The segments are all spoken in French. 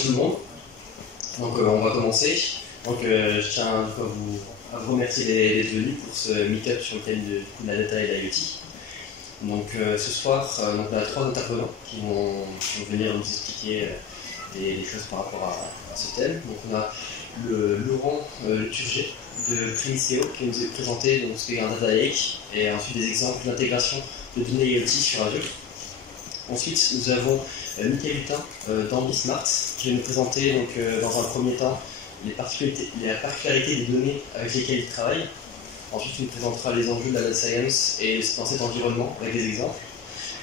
tout le monde. Donc on va commencer. Donc je tiens à vous remercier d'être venus pour ce meet-up sur le thème de la data et l'IoT. Donc ce soir, on a 3 intervenants qui vont venir nous expliquer des choses par rapport à ce thème. Donc on a Laurent Turget de Primiseo qui nous a présenté donc, ce qu'est un data lake et ensuite des exemples d'intégration de données IoT sur Azure. Ensuite, nous avons Michael Hutin d'AmbiSmart qui va nous présenter donc, dans un premier temps les particularités des données avec lesquelles il travaille. Ensuite, il nous présentera les enjeux de la data science et dans cet environnement avec des exemples.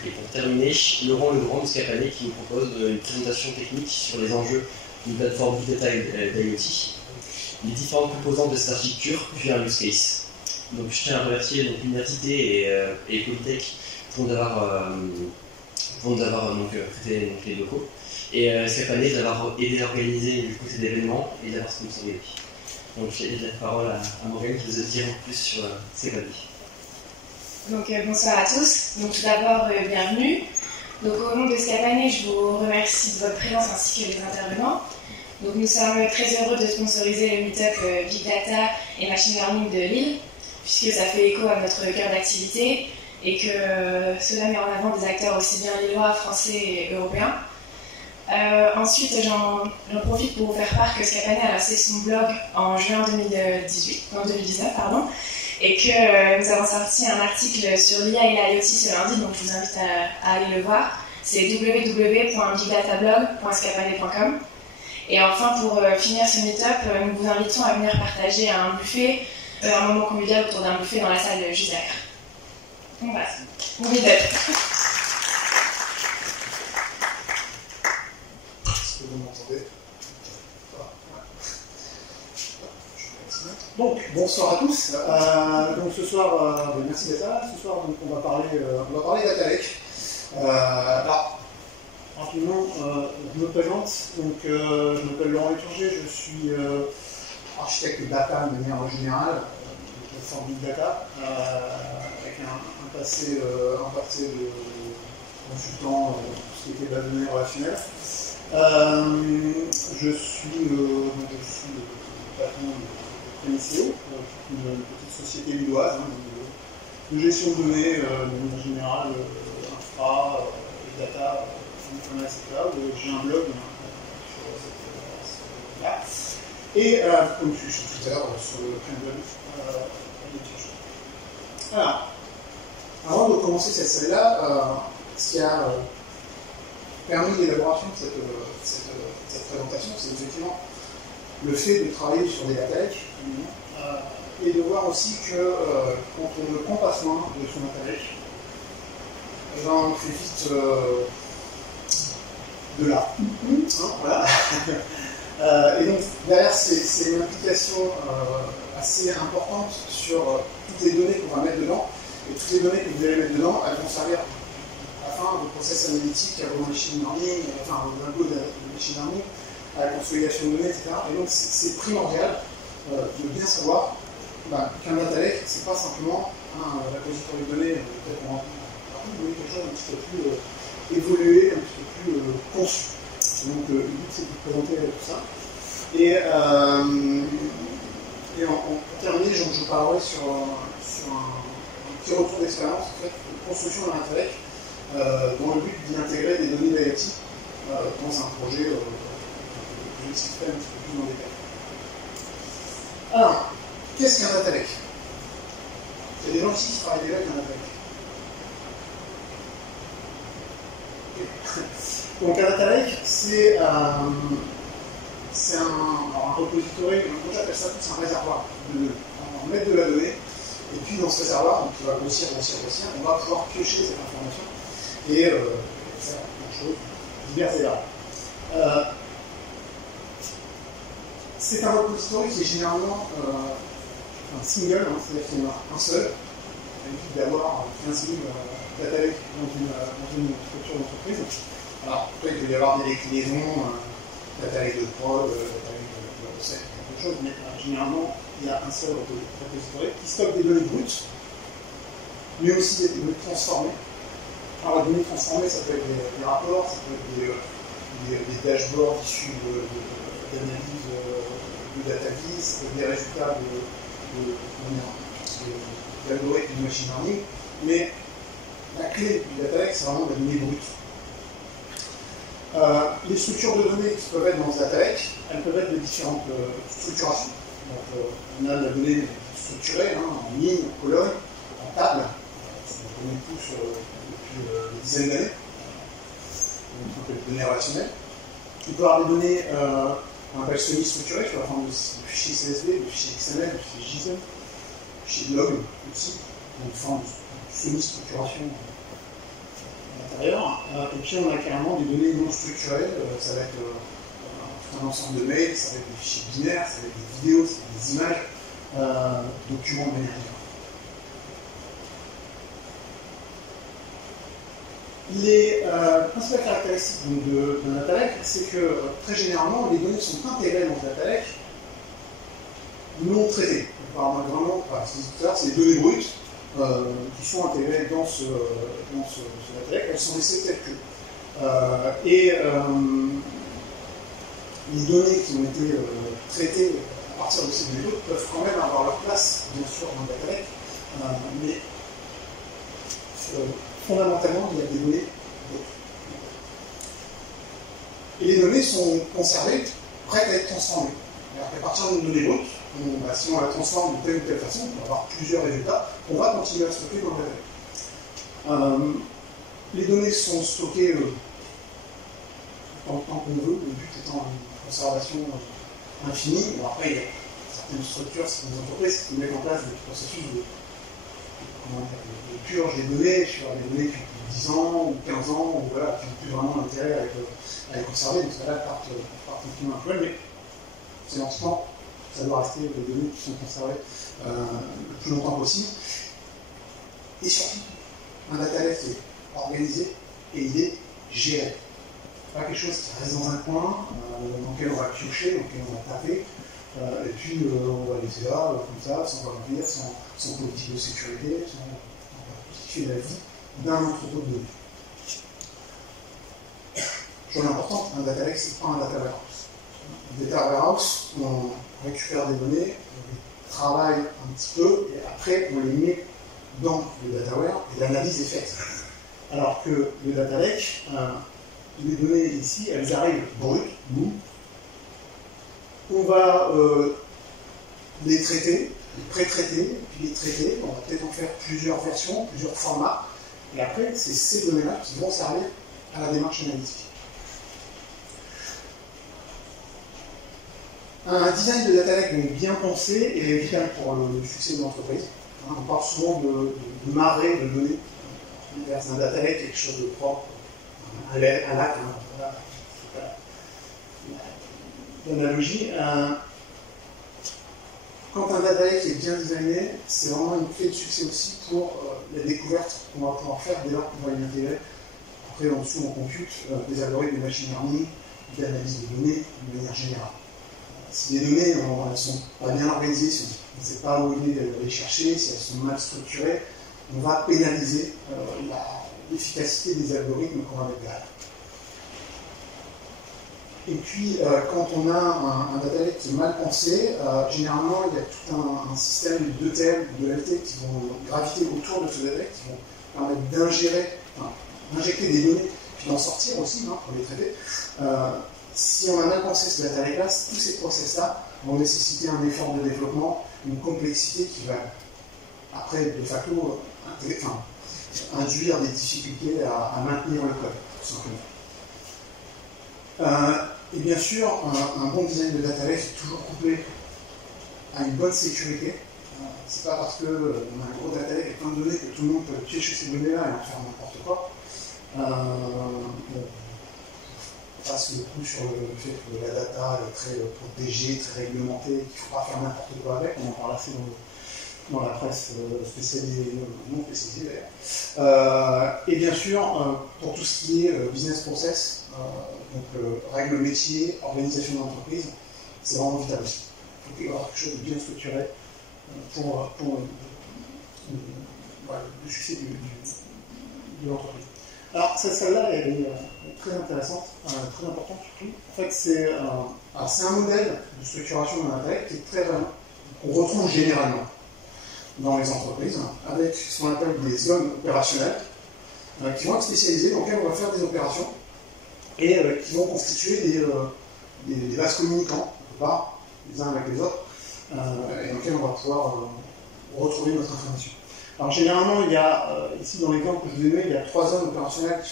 Et pour terminer, Laurent Legrand de Scapané qui nous propose une présentation technique sur les enjeux d'une plateforme Big Data d'IoT, les différentes composantes de cette architecture, puis un use case. Donc, je tiens à remercier l'université et Polytech pour nous avoir prêté les locaux. Et Scapané d'avoir aidé à organiser du coup, cet événement et d'avoir sponsorisé. Donc j'ai la parole à Morgane qui nous dire un peu plus sur Scapané. Donc bonsoir à tous. Donc tout d'abord bienvenue. Donc au nom de Scapané, je vous remercie de votre présence ainsi que les intervenants. Donc nous sommes très heureux de sponsoriser le meet-up Big Data et Machine Learning de Lille, puisque ça fait écho à notre cœur d'activité et que cela met en avant des acteurs aussi bien lillois, français et européens. Ensuite, j'en profite pour vous faire part que Scapané a lancé son blog en juin 2019, et que nous avons sorti un article sur l'IA et l'IoT ce lundi, donc je vous invite à aller le voir. C'est www.bigdatablog.scapané.com. Et enfin, pour finir ce meet-up, nous vous invitons à venir partager un buffet, un moment convivial autour d'un buffet dans la salle juste derrière. Donc voilà, bon meet-up. Vous m'entendez? Donc, bonsoir à tous. Donc ce soir, merci d'être là. Ce soir, donc, on va parler data lake. Alors, rapidement, je me présente. Donc, je m'appelle Laurent Turget. Je suis architecte data de manière générale, de plateforme Big Data, avec un passé de consultant tout ce qui était de la donnée relationnelle. Je suis le patron de Primiseo, une petite société lilloise de gestion de données de manière générale, infra, data, etc. J'ai un blog sur cette là. Et comme je suis sur Twitter, sur le blog. Alors, avant de commencer cette série-là, ce qui a permis l'élaboration de cette présentation, c'est effectivement le fait de travailler sur des data lakes et de voir aussi que quand on ne prend pas soin de son data lake, on fait vite de là. Voilà. Et donc derrière, c'est une implication assez importante sur toutes les données qu'on va mettre dedans, et toutes les données que vous allez mettre dedans, elles vont servir de process analytique, au machine learning, enfin au lingot de machine learning, à la consolidation de données, etc. Et donc c'est primordial de bien savoir qu'un data lake, c'est pas simplement un repository de données, peut-être on va quelque chose un petit peu plus évolué, un petit peu plus conçu. Donc le but c'est de vous présenter tout ça. Et en terminer, je parlerai sur un petit retour d'expérience, en fait, de construction d'un data lake. Dans le but d'y intégrer des données d'IoT dans un projet que je vais expliquer un petit peu plus en détail. Alors, qu'est-ce qu'un data lake? Il y a des gens ici qui travaillent déjà avec un data lake. Donc un data lake, c'est un repository, on appelle ça tous un réservoir de données. On va mettre de la donnée, et puis dans ce réservoir, donc, qui va grossir, on va pouvoir piocher cette information et faire plein de choses diverses et variées. C'est un repository qui est généralement un single, c'est-à-dire qu'il y en a un seul. Il évite d'avoir 15 000 data lakes dans une structure d'entreprise. Alors, après, il peut y avoir des déclinaisons, data lake de prod, data lake de recette, quelque chose, mais généralement, il y a un seul repository qui stocke des données brutes, mais aussi des données transformées. Alors, les données transformées, ça peut être des rapports, ça peut être des dashboards issus d'analyse de data vis, des résultats d'algorithmes de machine learning, mais la clé du data lake, c'est vraiment la donnée brute. Les structures de données qui peuvent être dans ce data lake, elles peuvent être de différentes structurations. Donc, on a la donnée structurée, en ligne, en colonne, en table, ça on connaît tous depuis des dizaines d'années, donc les données relationnelles. On peut avoir des données qu'on appelle semi-structurées, sous la forme de fichiers CSV, de fichiers XML, de fichiers JSON, de fichiers log aussi, donc une forme de semi-structuration à l'intérieur. Et puis on a carrément des données non structurées, ça va être tout un ensemble de mails, ça va être des fichiers binaires, ça va être des vidéos, ça va être des images, documents de manière générale. Les principales caractéristiques d'un data lake, c'est que très généralement, les données sont intégrées dans le data lake, non traitées. Vraiment, c'est les données brutes qui sont intégrées dans ce data lake, elles sont laissées telles que. Les données qui ont été traitées à partir de ces données peuvent quand même avoir leur place, bien sûr, dans le data lake, mais fondamentalement, il y a des données brutes. Et les données sont conservées, prêtes à être transformées. Alors qu'à partir d'une donnée brute, si on la transforme de telle ou telle façon, on va avoir plusieurs résultats, on va continuer à stocker dans le data lake. Les données sont stockées tant qu'on veut, le but étant une conservation infinie. Alors après, il y a certaines structures, certaines entreprises qui mettent en place des processus de purge des données sur des données qui ont plus de 10 ans ou 15 ans, ou voilà, qui n'ont plus vraiment d'intérêt à les conserver. Donc ça là partent un peu, mais sémantiquement, ça doit rester des données qui sont conservées le plus longtemps possible. Et surtout, un data lake est organisé et il est géré. Pas quelque chose qui reste dans un coin, dans lequel on va piocher, dans lequel on va taper, et puis on va laisser là, comme ça, sans remplir, sans politique de sécurité, sans constituer la vie d'un entrepôt de données. Chose importante, un data lake, c'est pas un data warehouse. Un data warehouse, on récupère des données, on les travaille un petit peu, et après on les met dans le dataware, et l'analyse est faite. Alors que le data lake, les données ici, elles arrivent brutes, nous. On va les traiter, les pré-traiter, puis les traiter. On va peut-être en faire plusieurs versions, plusieurs formats. Et après, c'est ces données-là qui vont servir à la démarche analytique. Un design de data lake bien pensé est vital pour le succès de l'entreprise. On parle souvent de marée de données. Un data lake, quelque chose de propre. Un lac, voilà, l'analogie. Quand un data lake est bien designé, c'est vraiment une clé de succès aussi pour la découverte qu'on va pouvoir faire dès lors qu'on va y intégrer. Après, en dessous, on compute des algorithmes de machine learning, d'analyse de données de manière générale. Si les données ne sont pas bien organisées, si on ne sait pas où les chercher, si elles sont mal structurées, on va pénaliser l'efficacité des algorithmes qu'on va mettre derrière. Et puis, quand on a un data lake qui est mal pensé, généralement, il y a tout un système d'ETL, de LT qui vont graviter autour de ce data lake, qui vont permettre d'injecter des données, puis d'en sortir aussi, pour les traiter. Si on a mal pensé ce data lake-là, tous ces process-là vont nécessiter un effort de développement, une complexité qui va, après, de facto, induire des difficultés à maintenir le code, tout simplement. Et bien sûr, un bon design de data lake est toujours couplé à une bonne sécurité. C'est pas parce qu'on a un gros data lake avec plein de données que tout le monde peut piocher ces données-là et en faire n'importe quoi. On passe le coup sur le fait que la data est très protégée, très réglementée, qu'il ne faut pas faire n'importe quoi avec. On en parle assez dans la presse spécialisée, non spécialisée d'ailleurs. Et bien sûr, pour tout ce qui est business process, donc règles métier, organisation d'entreprise, c'est vraiment vital aussi. Il faut qu'il y ait quelque chose de bien structuré pour le succès de l'entreprise. Alors, cette salle-là, elle est très intéressante, très importante surtout. En fait, c'est un modèle de structuration d'un intellect qui est très vraiment, qu'on retrouve généralement dans les entreprises, avec ce qu'on appelle des zones opérationnelles, qui vont être spécialisées, dans lesquelles on va faire des opérations, et qui vont constituer des vases communicants, pas les uns avec les autres, et dans lesquels on va pouvoir retrouver notre information. Alors généralement, il y a, ici dans l'exemple que je vous ai donné, il y a 3 zones opérationnelles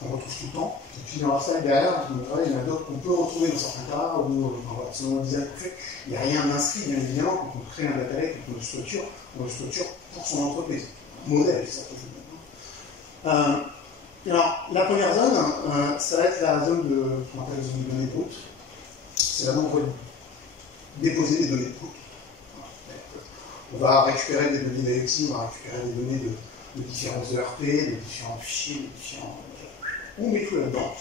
qu'on retrouve tout le temps. Et puis dans la salle derrière, il y en a d'autres qu'on peut retrouver dans certains cas, où selon le design qu'on fait, il n'y a rien d'inscrit, bien évidemment, quand on crée un data lake, quand on le structure pour son entreprise. Modèle, c'est ça que je veux dire. Alors, la première zone, ça va être la zone qu'on appelle la zone de données brutes. C'est là où on va déposer des données brutes. On va récupérer des données d'IoT, on va récupérer des données de différents ERP, de différents fichiers, de différents... On met tout là-dedans.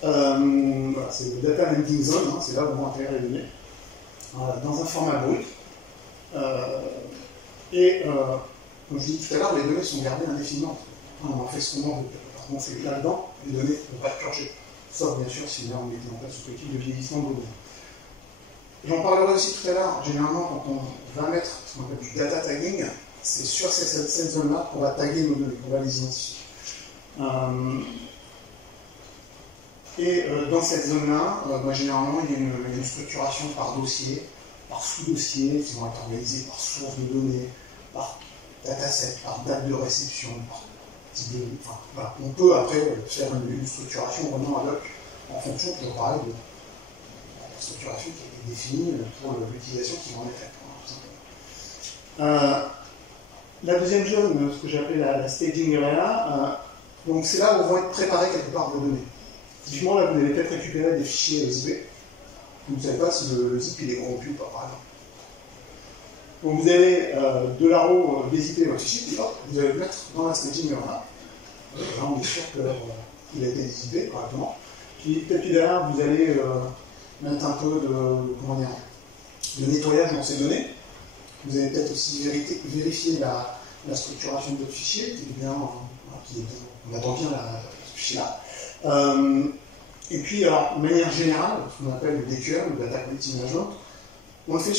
Voilà, c'est le data landing zone, hein, c'est là où on va intégrer les données. Dans un format brut. Comme je disais tout à l'heure, les données sont gardées indéfiniment. On en fait ce qu'on veut. Par contre, c'est là-dedans, les données ne vont pas être purgées. Sauf bien sûr si là on mettait en place ce politique de vieillissement de données. J'en parlerai aussi tout à l'heure. Généralement, quand on va mettre ce qu'on appelle du data tagging, c'est sur cette zone-là qu'on va taguer nos données, qu'on va les identifier. Dans cette zone-là, généralement, il y a une structuration par dossier, par sous-dossier, qui vont être organisés par source de données, par dataset, par date de réception, par type de... Enfin, voilà. On peut après faire une structuration vraiment ad hoc en fonction, toujours pareil, de la structuration qui a été définie pour l'utilisation qui va en être faite. La deuxième zone, ce que j'ai appelé la staging area, donc c'est là où vont être préparées quelque part vos données. Typiquement, là, vous allez peut-être récupérer des fichiers zip. Vous ne savez pas si le zip il est corrompu ou pas, par exemple. Donc vous allez de là-haut dézipper votre fichier, puis hop, vous allez le mettre dans la staging area. Là, on est sûr qu'il a été dézippé correctement. Puis peut-être derrière, vous allez mettre un peu de nettoyage dans ces données. Vous allez peut-être aussi vérifier la structuration de votre fichier, qui est bien, on attend bien ce fichier-là. Et puis, alors, de manière générale, ce qu'on appelle le DQM, le Data Quality Management, on le fait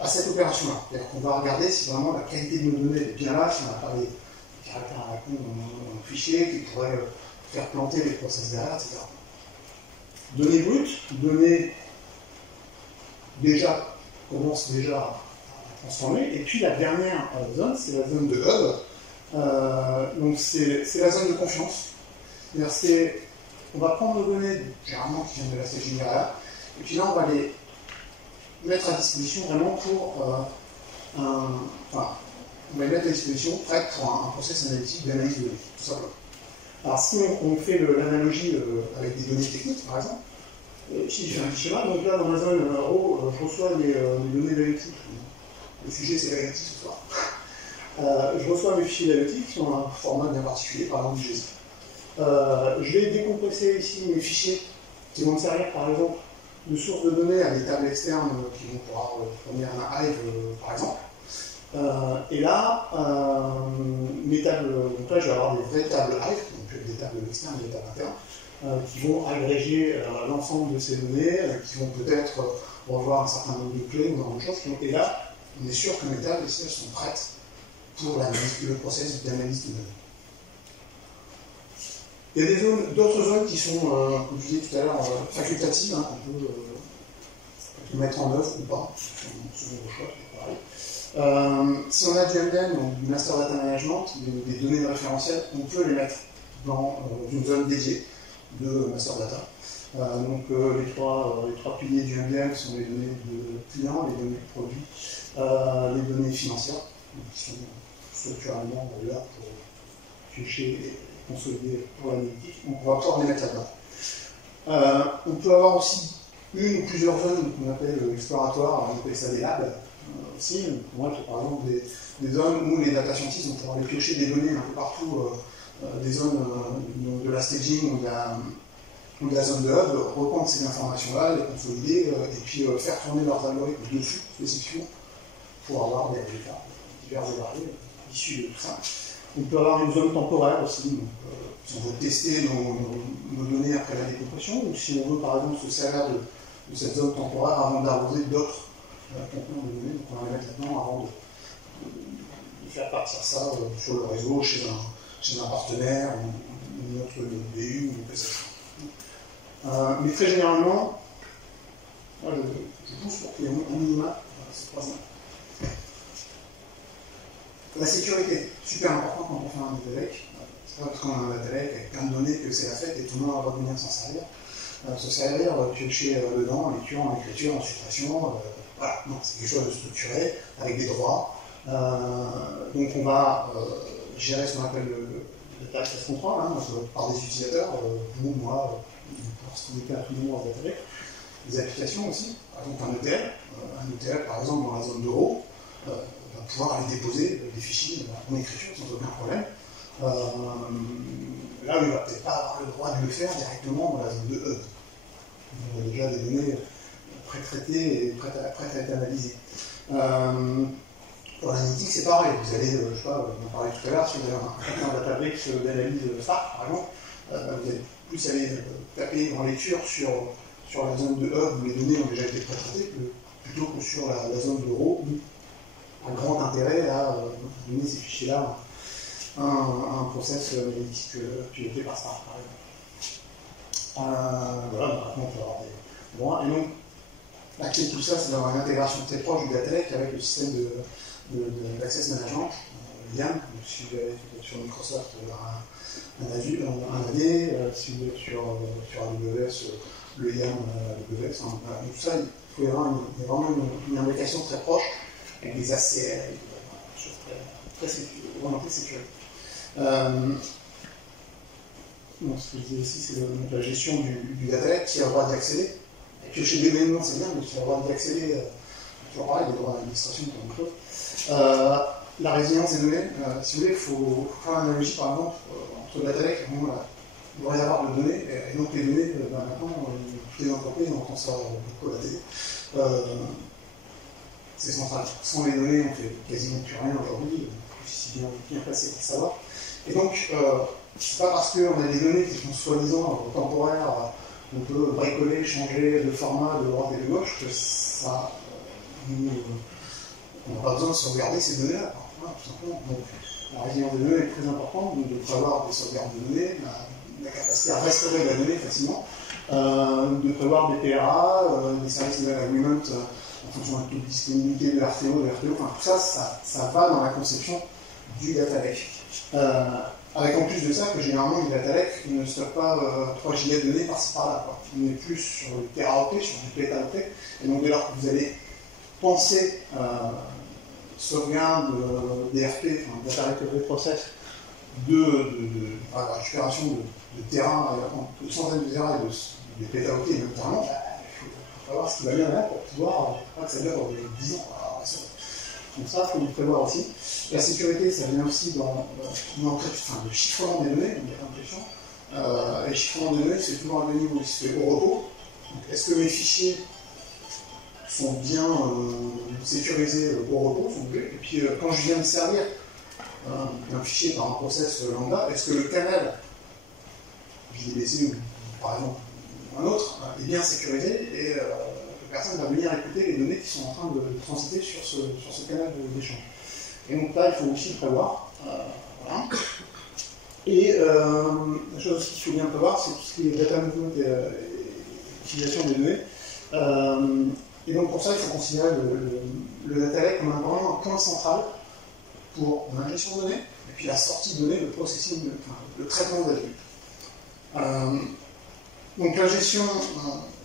à cette opération-là. C'est-à-dire qu'on va regarder si vraiment la qualité de nos données est bien là, si on n'a pas des caractères à la con dans le fichier qui pourraient faire planter les process derrière, etc. Données brutes, données commencent déjà à transformer. Et puis la dernière zone, c'est la zone de hub. Donc c'est la zone de confiance. On va prendre nos données, généralement qui viennent de la staging area, et puis là on va les mettre à disposition vraiment pour on va les mettre à disposition prêtes pour un process analytique d'analyse de données, tout simplement. Alors si on fait l'analogie avec des données techniques, par exemple, ici je fais un petit schéma, donc là dans la zone haut, je reçois les données d'IoT. Le sujet c'est l'IoT ce soir. Je reçois mes fichiers d'IoT qui sont un format bien particulier, par exemple du GZIP. Je vais décompresser ici mes fichiers qui vont me servir par exemple de source de données à des tables externes qui vont pouvoir fournir un Hive par exemple. Et là, mes tables, donc là je vais avoir des vraies tables Hive, donc des tables externes et des tables internes, qui vont agréger l'ensemble de ces données, qui vont peut-être revoir un certain nombre de clés ou d'autres choses. Et là, on est sûr que mes tables ici elles sont prêtes pour le process d'analyse de données. Il y a d'autres zones qui sont, comme je disais tout à l'heure, facultatives, hein, qu'on peut mettre en œuvre ou pas, selon vos choix, c'est pareil. Si on a du MDM, donc du Master Data Management, des données de référentiel, on peut les mettre dans une zone dédiée de Master Data. Donc les trois piliers du MDM sont les données de clients, les données de produits, les données financières, donc, qui sont structurellement là pour piocher et consolider pour l'analytique, donc on va pouvoir les mettre là-dedans. On peut avoir aussi une ou plusieurs zones qu'on appelle exploratoires, on appelle ça des labs aussi. Moi, par exemple, des zones où les data scientists vont pouvoir aller piocher des données un peu partout, des zones de la staging ou de la zone de hub, reprendre ces informations-là, les consolider et puis faire tourner leurs algorithmes dessus spécifiquement pour avoir des résultats divers et variés issus de tout ça. On peut avoir une zone temporaire aussi. Donc, si on veut tester nos données après la décompression, ou si on veut par exemple se servir de cette zone temporaire avant d'arroser d'autres contenants de données, donc on va les mettre là-dedans avant de faire partir ça sur le réseau, chez un partenaire, une autre BU, ou que ce soit. Mais très généralement, moi, je pousse pour qu'il y ait un minima ces 3 ans. La sécurité, super important quand on fait un data lake. C'est pas parce qu'on a un data lake avec plein de données que c'est la fête et tout le monde va venir s'en servir. Se servir, piocher dedans, en lecture, en écriture, en suppression. Voilà, non, c'est quelque chose de structuré, avec des droits. Donc on va gérer ce qu'on appelle le data access control, par des utilisateurs, vous, moi, pour se connecter à tout le monde en data lake. Des applications aussi, par exemple un ETL par exemple dans la zone d'euro, va pouvoir aller déposer des fichiers en écriture sans aucun problème. Là où il ne va peut-être pas avoir le droit de le faire directement dans la zone de hub. On a déjà des données pré-traitées et prêtes à être analysées. Pour l'analytique, c'est pareil. Vous allez, je sais pas, on en parlait tout à l'heure, si vous avez un database d'analyse Spark, par exemple, vous allez plus aller taper en lecture sur la zone de hub où les données ont déjà été pré-traitées plutôt que sur la zone d'euro où un grand intérêt à donner ces fichiers-là à un process analytique piloté par Spark, par exemple. Voilà, donc maintenant on peut avoir des droits. Et donc, la clé de tout ça, c'est d'avoir une intégration très proche du data lake avec le système d'access management, YAM. Donc, si vous êtes sur Microsoft, un AD, si vous êtes sur AWS, le YAM AWS. Donc tout ça, il y a vraiment une imbrication très proche avec des ACL, des choses très orientées sécurité. Donc, ce que je disais aussi, c'est la gestion du data lake qui a le droit d'y accéder. Et piocher des données, c'est bien, mais qui a le droit d'y accéder, toujours pareil, les droits d'administration, comme chose. La résilience des données, si vous voulez, il faut faire l'analogie par exemple entre le data lake et le réservoir de données, et donc les données, maintenant, toutes les entreprises, on entend ça beaucoup à la télé. C'est central. Sans les données, on fait quasiment plus rien aujourd'hui, si bien placé pour savoir. Et donc, c'est pas parce qu'on a des données qui sont soi-disant temporaires, on peut bricoler, changer de format de droite et de gauche, que ça, on n'a pas besoin de sauvegarder ces données-là, tout simplement. Donc, la résilience des données est très importante, donc de prévoir des sauvegardes de données, la capacité à restaurer la donnée facilement, de prévoir des PRA, des services level agreement en fonction de toute disponibilité de RTO, enfin tout ça, ça va dans la conception du data lake. Avec en plus de ça que généralement le data lake ne stocke pas 3 Go de données par-ci par-là. On est plus sur le teraoctet, sur du pétaoctet, et donc dès lors que vous allez penser sauvegarde DRP, data recovery process, la récupération de terrain, de centaines de terrains et de pétaoctets notamment, il faut savoir ce qui va bien là pour pouvoir, pas que ça dure 10 ans. Donc ça, il faut le prévoir aussi. La sécurité, ça vient aussi dans le chiffrement des données, donc l'encryption. Et le chiffrement des données, c'est toujours un niveau qui se fait au repos. Est-ce que mes fichiers sont bien sécurisés au repos, et puis quand je viens de servir un fichier par un process lambda, est-ce que le canal JDBC ou par exemple un autre est bien sécurisé et personne va venir écouter les données qui sont en train de transiter sur ce canal d'échange. Et donc là, il faut aussi le prévoir. Voilà. Et la chose qu'il faut bien prévoir, c'est tout ce qui est data movement et utilisation des données. Et donc pour ça, il faut considérer le data lake comme vraiment un point central pour l'ingestion de données, et puis la sortie de données, le processing, le traitement de données. Donc l'ingestion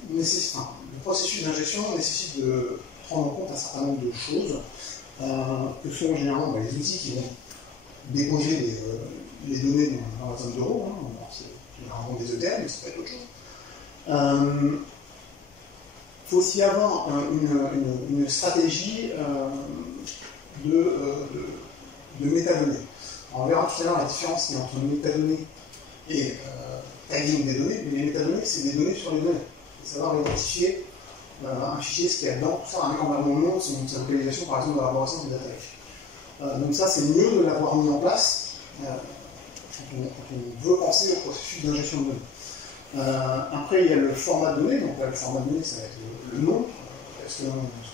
nécessite, le processus d'ingestion nécessite de prendre en compte un certain nombre de choses, que sont généralement les outils qui vont déposer les données dans la zone d'euro. C'est généralement des ETL, mais ça peut être autre chose. Il faut aussi avoir une stratégie de métadonnées. On verra tout à l'heure la différence qu'il y a entre métadonnées et tagging des données, mais les métadonnées, c'est des données sur les données. Il faut savoir identifier un fichier, ce qu'il y a dedans, tout ça, avec en le nom, sa localisation, par exemple, dans l'élaboration du data lake. Donc ça, c'est mieux de l'avoir mis en place quand on veut penser au processus d'ingestion de données. Après, il y a le format de données. Donc là, le format de données, ça va être le nom. Est-ce que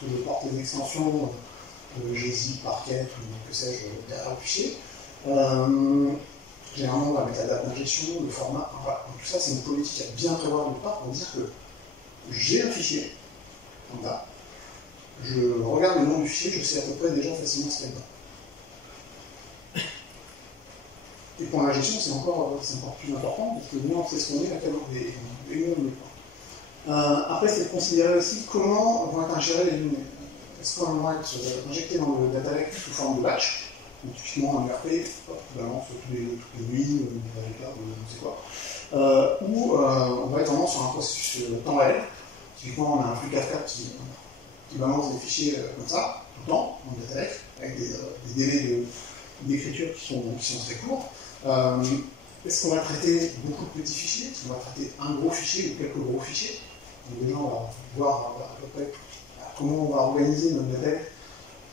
je porte des extensions GZIP, Parquet ou que sais-je derrière le fichier. Généralement, on va mettre la date d'ingestion, le format. Voilà. Donc, tout ça, c'est une politique à bien prévoir de part pour dire que j'ai un fichier, comme ça. Je regarde le nom du fichier, je sais à peu près déjà facilement ce qu'il y a dedans. Et pour la gestion, c'est encore plus important, parce que moins on sait ce qu'on est, à quel moment on est pas. Après, c'est de considérer aussi comment vont être ingérées les données. Est-ce qu'on va être injecté dans le data lake sous forme de batch? Donc, typiquement, un ERP, balance toutes les nuits, je sais quoi. Ou on va être vraiment sur un processus temps réel. Typiquement, on a un flux Kafka qui balance des fichiers comme ça, tout le temps, dans le data lake, avec des délais d'écriture qui sont très courts. Est-ce qu'on va traiter beaucoup de petits fichiers? Est-ce qu'on va traiter un gros fichier ou quelques gros fichiers? Donc, déjà, on va voir à peu près comment on va organiser notre data lake.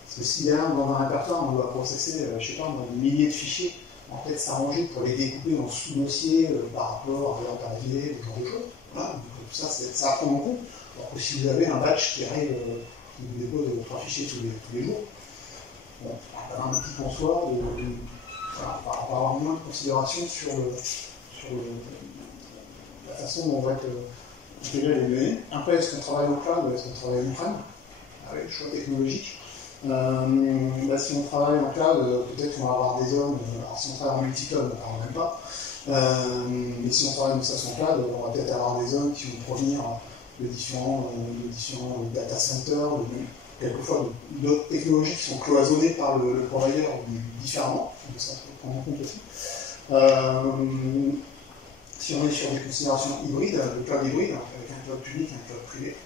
Parce que si derrière, dans un répertoire, on doit processer, je sais pas, des milliers de fichiers, en fait, s'arranger pour les découper en sous-dossiers par rapport à l'heure d'arrivée, ce genre de choses. Voilà, donc tout ça, c'est à prendre en compte. Alors que si vous avez un batch qui arrive, qui vous dépose 3 fichiers tous les jours, bon, ça va un petit en soi, voilà, on va avoir moins de considération sur la façon dont on va intégrer les données. Après, est-ce qu'on travaille en cloud ou est-ce qu'on travaille en on-prem? Avec le choix technologique. Si on travaille en cloud, peut-être qu'on va avoir des zones. Alors si on travaille en multi-cloud, on ne parle même pas. Mais si on travaille en SaaS en cloud, on va peut-être avoir des zones qui vont provenir de différents data centers, quelquefois d'autres technologies qui sont cloisonnées par le provider différemment. Donc ça, il faut prendre en compte aussi. Si on est sur des considérations hybrides, le cloud hybride, avec un cloud public et un cloud privé,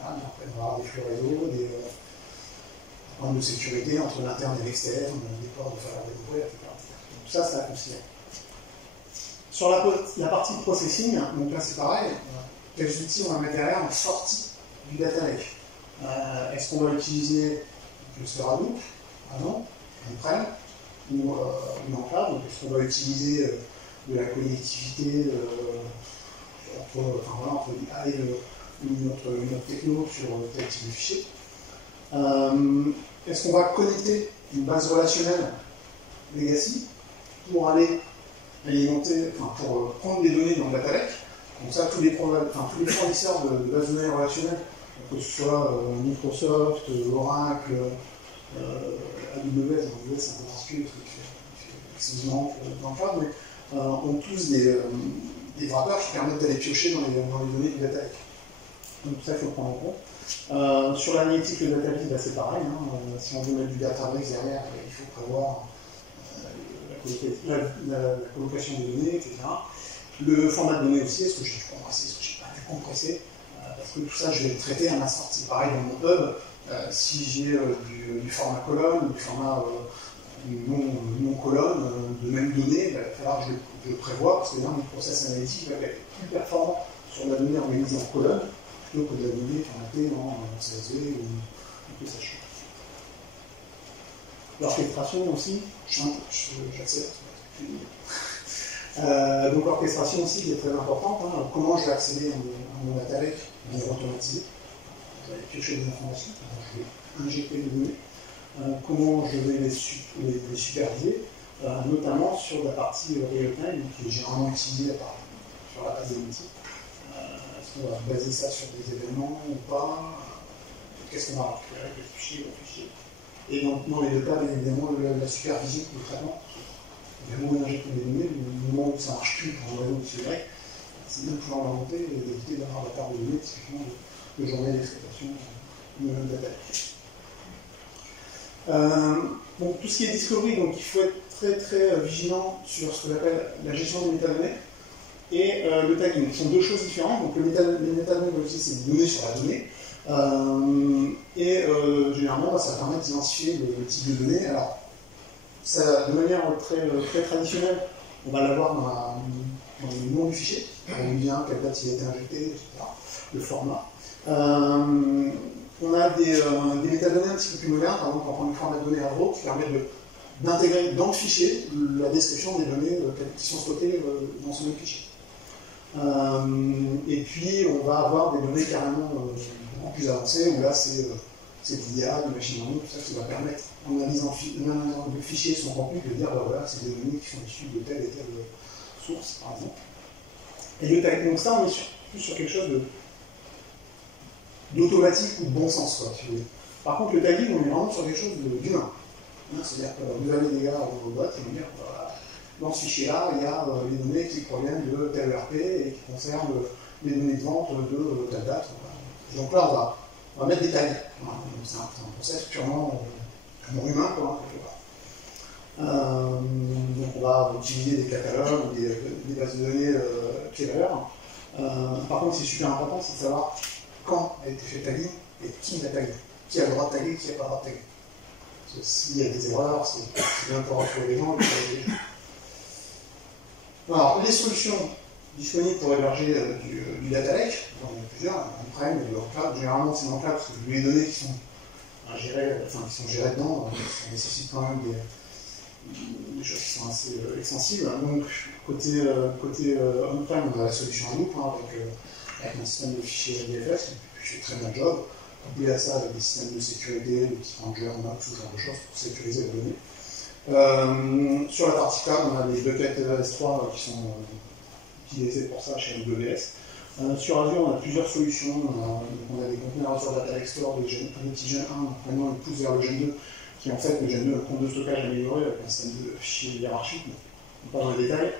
voilà, après on va avoir des flux réseau, des points de sécurité entre l'interne et l'externe, des ports de faire des etc. Donc tout ça, c'est à considérer. Sur la partie processing, donc là c'est pareil, quels outils on va mettre derrière en sortie du data lake? Est-ce qu'on va utiliser le cluster Hadoop? Ah non, on-prem ou en cloud? Donc est-ce qu'on va utiliser de la connectivité entre l'IA et notre techno sur tel type de fichier? Est-ce qu'on va connecter une base relationnelle legacy pour aller alimenter, pour prendre des données dans le data lake? Donc ça, tous les fournisseurs de bases de données relationnelles, que ce soit Microsoft, Oracle, AWS, c'est un peu particulier parce qu'il fait exclusivement dans le cloud, mais ont tous des wrappers qui permettent d'aller piocher dans les données du data lake. Donc ça, il faut prendre en compte. Sur l'analytique, le data lake, c'est pareil. Si on veut mettre du Databricks derrière, il faut prévoir la colocation des données, etc. Le format de données aussi, est-ce que j'ai du compressé, est-ce que j'ai pas du compressé, parce que tout ça, je vais le traiter à ma sortie. Pareil dans mon hub, si j'ai du format colonne ou du format non colonne, de même données, il va falloir que je le prévoie, parce que là, mon process analytique va être plus performant sur la donnée organisée en colonne, plutôt que de la donnée formatée en CSV ou PSH. L'orchestration aussi, j'accélère. Donc l'orchestration aussi qui est très importante. Comment je vais accéder à mon data lake de manière automatisée? Je vais piocher des informations, je vais injecter des données. Comment je vais les superviser, notamment sur la partie real-time qui est généralement utilisée sur la base des outils. Est-ce qu'on va baser ça sur des événements ou pas? Qu'est-ce qu'on va récupérer, quel fichier ou fichier? Et dans les deux cas, bien évidemment, la supervision du traitement. Évidemment, on injecte des données, le moment où ça ne marche plus pour un réseau de Y, c'est bien de pouvoir le remonter et d'éviter d'avoir la part de données, typiquement de journée d'exploitation de data. Donc, tout ce qui est discovery, donc, il faut être très très vigilant sur ce qu'on appelle la gestion des métadonnées et le tagging. Ce sont deux choses différentes. Donc, les métadonnées, c'est des données sur la donnée. Généralement, ça permet d'identifier le type de données. Alors, ça, de manière très traditionnelle, on va l'avoir dans le nom du fichier, on vient, quelle date il a été injecté, etc. Le format. On a des métadonnées un petit peu plus modernes, par exemple, on prend le format de données Avro qui permet d'intégrer dans le fichier la description des données qui sont stockées dans ce même fichier. Et puis on va avoir des données carrément beaucoup plus avancées, où là c'est de l'IA, du machine learning, tout ça qui va permettre, en analysant le fichier, son contenu, de dire voilà, c'est des données qui sont issues de telle et telle source, par exemple. Et le tagging, donc ça, on est plus sur quelque chose d'automatique ou de bon sens, quoi, si vous voulez. Par contre, le tagging, on est vraiment sur quelque chose d'humain. C'est-à-dire que vous avez des gars dans vos boîtes qui vont dire voilà, dans ce fichier-là, il y a les données qui proviennent de tel ERP et qui concernent les données de vente de telle date. Voilà. Donc là, on va mettre des tags. Voilà. C'est un process purement humain, quoi, quelque part. Donc on va utiliser des catalogues ou des bases de données clés-valeurs. Par contre, c'est super important, c'est de savoir quand a été fait tagging et qui l'a tagué. Qui a le droit de taguer, qui n'a pas le droit de taguer. Parce que s'il y a des erreurs, c'est bien pour retrouver les gens. Alors, les solutions disponibles pour héberger du data lake, il y en a plusieurs, on-prem et en cloud. Généralement, c'est en cloud parce que les données qui sont gérées dedans, ça nécessite quand même des choses qui sont assez extensibles. Donc, côté on-prem, on a la solution Hadoop avec un système de fichiers IDFS qui fait très bien le job. Couplé à ça avec des systèmes de sécurité, des petits rangers, ce genre de choses pour sécuriser les données. Sur la partie cloud, on a des buckets S3 qui sont utilisés pour ça chez AWS. Sur Azure, on a plusieurs solutions. On a des conteneurs Azure Data Lake Store, des petits Gen 1, maintenant ils poussent vers le Gen 2, qui est en fait le Gen 2, un compte de stockage amélioré avec un système de fichiers hiérarchiques, mais pas dans les détails.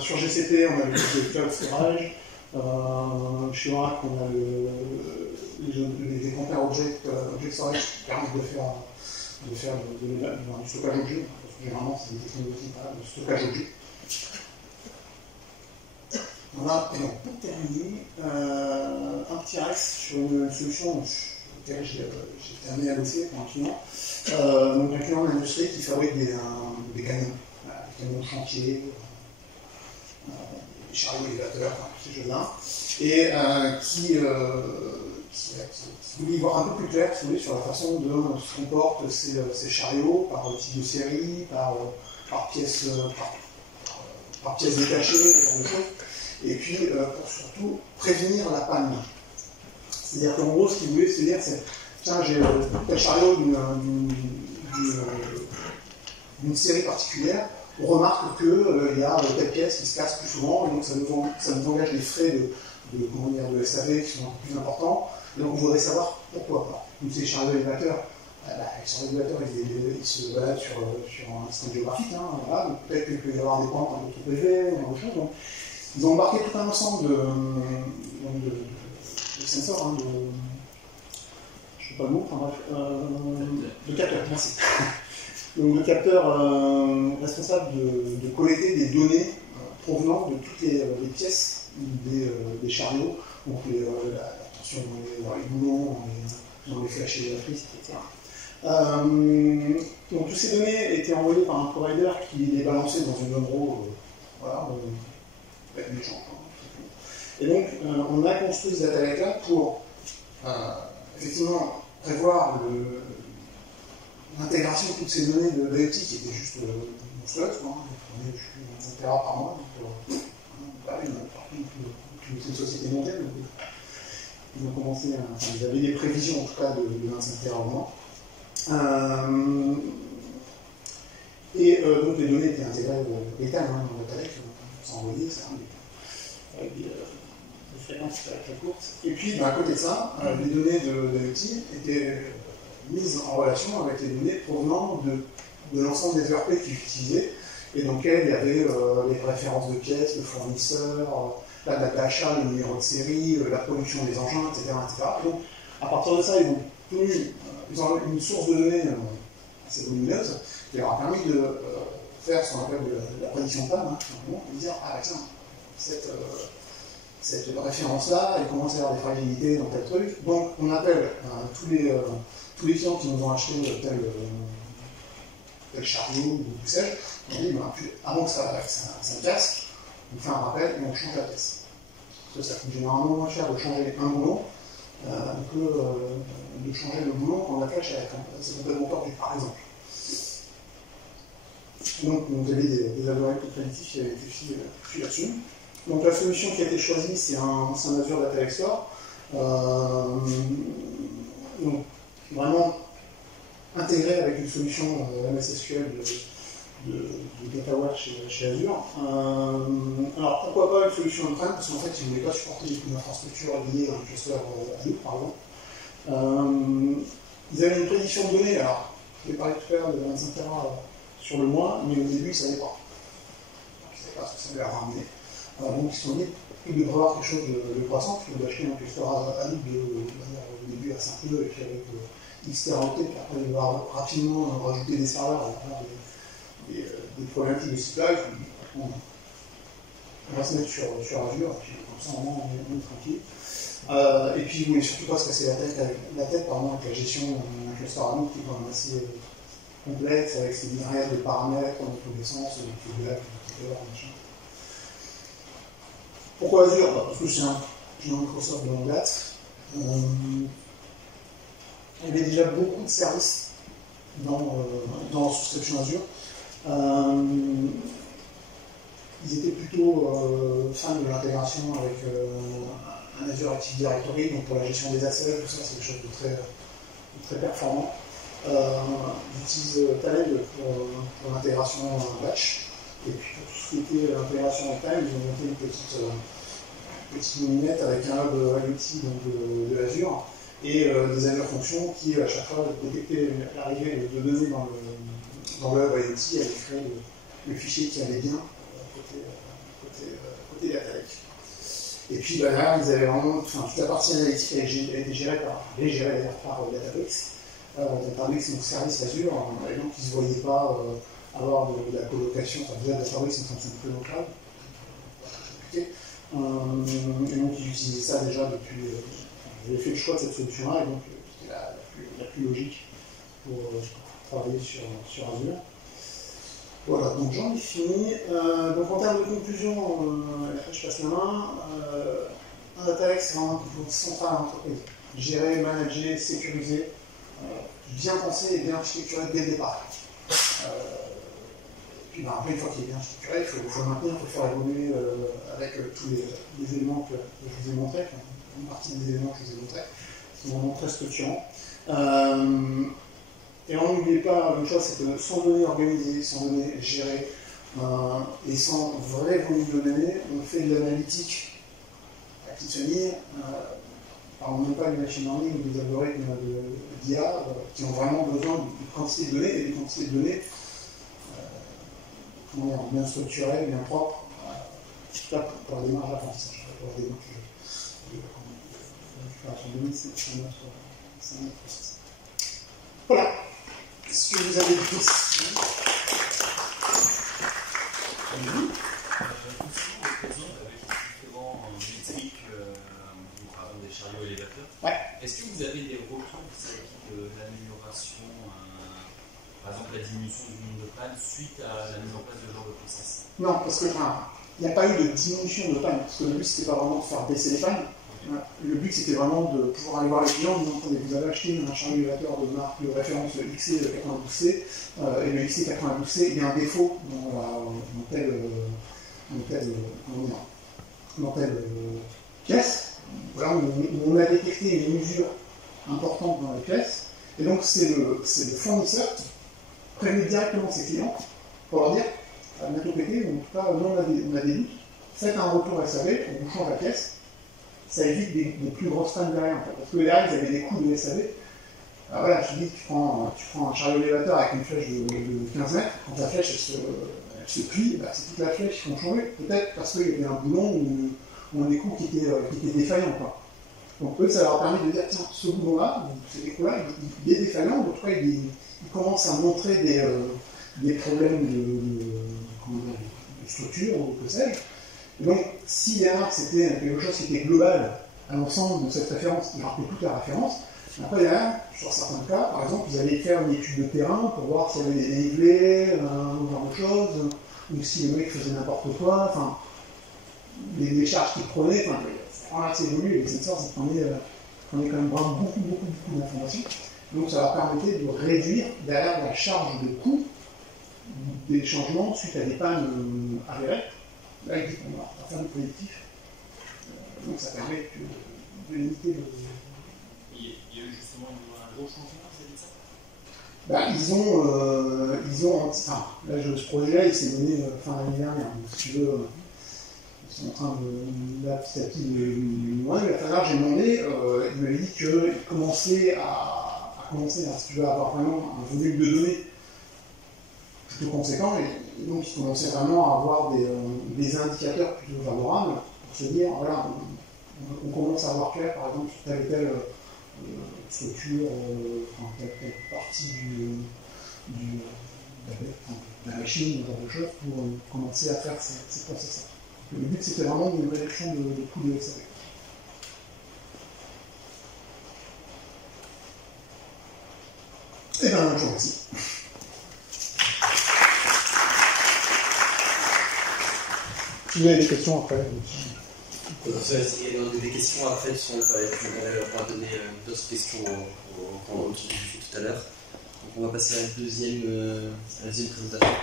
Sur GCP, on a le cloud storage. Chez Oracle, on a les conteneurs object storage qui permettent de faire du stockage objet. Généralement, c'est des technologies de stockage objet. Voilà, et donc pour terminer, un petit reste sur une solution sur laquelle j'ai été amené à bosser pour un client. Donc un client de l'industrie qui fabrique des camions, des camions de chantier, des chariots élévateurs, ces choses-là, et qui voulait y voir un peu plus clair, si vous voulez, sur la façon dont se comportent ces chariots, par type de série, par pièces détachées, ce genre de choses. Et puis, pour surtout prévenir la panne. C'est-à-dire qu'en gros, ce qu'il voulait se dire, c'est tiens, j'ai tel chariot d'une série particulière, on remarque qu'il y a telle pièce qui se casse plus souvent, et donc ça nous engage des frais de SAV qui sont un peu plus importants, et donc on voudrait savoir pourquoi. Donc ces chariots élévateurs, les chariots élévateurs, ils se baladent sur un système géographique, voilà, donc peut-être qu'il peut y avoir des pentes un peu trop élevées, ou autre chose. Donc, ils ont embarqué tout un ensemble de sensors, je ne sais pas le mot, enfin bref, de capteurs, merci. Donc le capteur responsable de collecter des données provenant de toutes les pièces des chariots, donc la tension dans les boulons, dans les flèches élévatrices, etc. Donc toutes ces données étaient envoyées par un provider qui les balançait dans une zone RAW, voilà, avec des gens. Et donc, on a construit ce data lake-là pour effectivement prévoir l'intégration de toutes ces données de l'IoT qui étaient juste monstrueuses, on prenait plus d'un téra par mois, donc une société mondiale. Ils ont commencé ils avaient des prévisions en tout cas de 25 téra au mois. Donc les données étaient intégrées au data dans le data lake, on s'envoyait ça, avec des fréquences très courtes. Et puis, à côté de ça, les données de l'IoT étaient mises en relation avec les données provenant de l'ensemble des ERP qu'ils utilisaient, et dans lesquelles il y avait les références de pièces, le fournisseur, la date d'achat, le numéro de série, la production des engins, etc. Et donc, à partir de ça, ils ont une source de données assez volumineuse qui leur a permis de faire ce qu'on appelle de la prédiction de panne, et de dire, ah tiens, cette référence-là, elle commence à avoir des fragilités dans tel truc, donc on appelle tous les clients qui nous ont acheté tel chariot ou tout sais-je, on dit, avant que ça casse, on fait un rappel et on change la pièce. Parce que ça coûte généralement moins cher de changer un boulon que de changer le boulon qu'on attache avec c'est complètement tordu, par exemple. Donc il y avait des algorithmes prédictifs qui avaient été faits là-dessus. Donc la solution qui a été choisie, c'est un Azure Data Lake Store. Donc vraiment intégré avec une solution MS SQL de DataWare chez Azure. Alors pourquoi pas une solution on-prem, parce qu'en fait ils ne voulaient pas supporter les coûts d'infrastructure liés à un cluster Hadoop par exemple. Ils avaient une prédiction de données, alors je l'ai parlé tout à l'heure de 25 Tera sur le mois, mais au début ils ne savaient pas. Ils ne savaient pas ce que ça allait ramener. Donc ils se sont dit qu'il devrait avoir quelque chose de croissant, puis on doit acheter un cluster Hadoop au début à 5 nœuds et puis avec X teraoctets, puis après il va rapidement rajouter des serveurs et avoir des problématiques de cyclage. On va se mettre sur Azure, et puis comme ça on est tranquille. Et puis vous voulez surtout pas se casser la tête avec la gestion d'un cluster Hadoop qui est quand même assez complexe, avec ses myriades de paramètres dans tous les sens, des lacs, etc. Machin. Pourquoi Azure? Parce que c'est un Microsoft de longue date. Il y avait déjà beaucoup de services dans la souscription Azure. Ils étaient plutôt fans de l'intégration avec un Azure Active Directory, donc pour la gestion des accès, tout ça, c'est quelque chose de très performant. Ils utilisent Talend pour l'intégration batch. Et puis pour tout ce qui était l'intégration en time, ils ont monté une petite moulinette avec un hub IoT de Azure et des Azure Functions qui, à chaque fois, détectaient l'arrivée de données dans le hub IoT et allaient créer le fichier qui allait bien côté Data Lake. Et puis derrière, ils avaient vraiment, toute la partie analytique a été gérée par Databricks. Databricks, c'est un service Azure, et donc ils ne se voyaient pas avoir de la colocation, déjà Databricks c'est une fonction plus locale, et donc ils utilisaient ça déjà depuis. J'avais fait le choix de cette solution-là, et donc c'était la plus logique pour travailler sur Azure. Voilà, donc j'en ai fini. Donc en termes de conclusion, après je passe la main. Un Data Lake, c'est vraiment une centrale à l'entreprise. Gérer, manager, sécuriser, bien penser et bien architecturer dès le départ. Puis après, une fois qu'il est bien structuré, il faut le maintenir, il faut le faire évoluer avec tous les éléments que je vous ai montrés, une partie des éléments que je vous ai montrés, qui sont vraiment très structurants. Et on n'oublie pas une chose, c'est que sans données organisées, sans données gérées et sans vrai volume de données, on fait de l'analytique à petite famille. On n'a pas du machine learning ou des algorithmes d'IA qui ont vraiment besoin d'une quantité de données et des quantités de données bien structurées, bien propres, tout ça pour la démarche d'apprentissage, pour la démarche de récupération de données, c'est un autre process. Voilà. Est-ce que vous avez des questions? Avec différents métriques, par exemple des chariots élévateurs, ouais. Est-ce que vous avez des retours vis-à-vis de l'amélioration, par exemple la diminution du nombre de pannes suite à la mise en place de ce genre de process? Non, parce que il n'y a pas eu de diminution de pannes, parce que le but c'était pas vraiment de faire baisser les pannes. Le but c'était vraiment de pouvoir aller voir les clients en disant vous avez acheté un chariot élévateur de marque de référence XC92C et le XC92C il y a un défaut dans telle pièce. Voilà, on a détecté une usure importante dans la pièce et donc c'est le fournisseur qui prévient directement ses clients pour leur dire ça va bientôt péter, ou en tout cas on a des doutes, faites un retour SAV, on vous change la pièce. Ça évite des plus grosses pannes derrière, en fait. Parce que derrière, ils avaient des coûts de SAV. Alors voilà, je te dis que tu prends un chariot élévateur avec une flèche de 15 mètres, quand ta flèche elle se plie, bah, c'est toute la flèche qui vont changer. Peut-être parce qu'il y avait un boulon ou un écrou qui était défaillant, quoi. Donc eux, ça leur permet de dire, tiens, ce boulon-là, cet écrou-là, il est défaillant, donc toi, il commence à montrer des problèmes de structure ou que sais-je. Donc, si derrière c'était quelque chose qui était global à l'ensemble de cette référence, qui marquait toute la référence, après derrière, sur certains cas, par exemple, ils allaient faire une étude de terrain pour voir s'il y avait des dénivelés, ce genre de choses, ou si le mec faisait n'importe quoi, enfin, les charges qu'ils prenaient, enfin, on a assez évolué, les sensors, ça prenait quand même vraiment beaucoup d'informations. Donc, ça leur permettait de réduire derrière la charge de coût des changements suite à des pannes avérées. Là, il dit qu'on va faire du prédictif. Donc ça permet de limiter le... Il y a eu justement un gros changement, vous avez dit ça? Ils ont enfin, là, ce projet-là, il s'est donné fin d'année dernière. Donc, si tu veux, ils sont en train de, là, petit à petit, loin. La dernière, j'ai demandé, il m'avait dit qu'il commençait à si tu veux, avoir vraiment un volume de données plutôt conséquent, et donc il commençait vraiment à avoir des indicateurs plutôt favorables pour se dire, voilà, on commence à avoir clair, par exemple, sur telle et telle structure, telle partie de la machine, ce genre de choses, pour commencer à faire ces process-là. Le but, c'était vraiment une réduction de coûts de SAP. Eh bien, je vous remercie. Si vous avez des questions après. Il y a des questions après, on va donner d'autres questions au tout à l'heure. Donc on va passer à la deuxième présentation.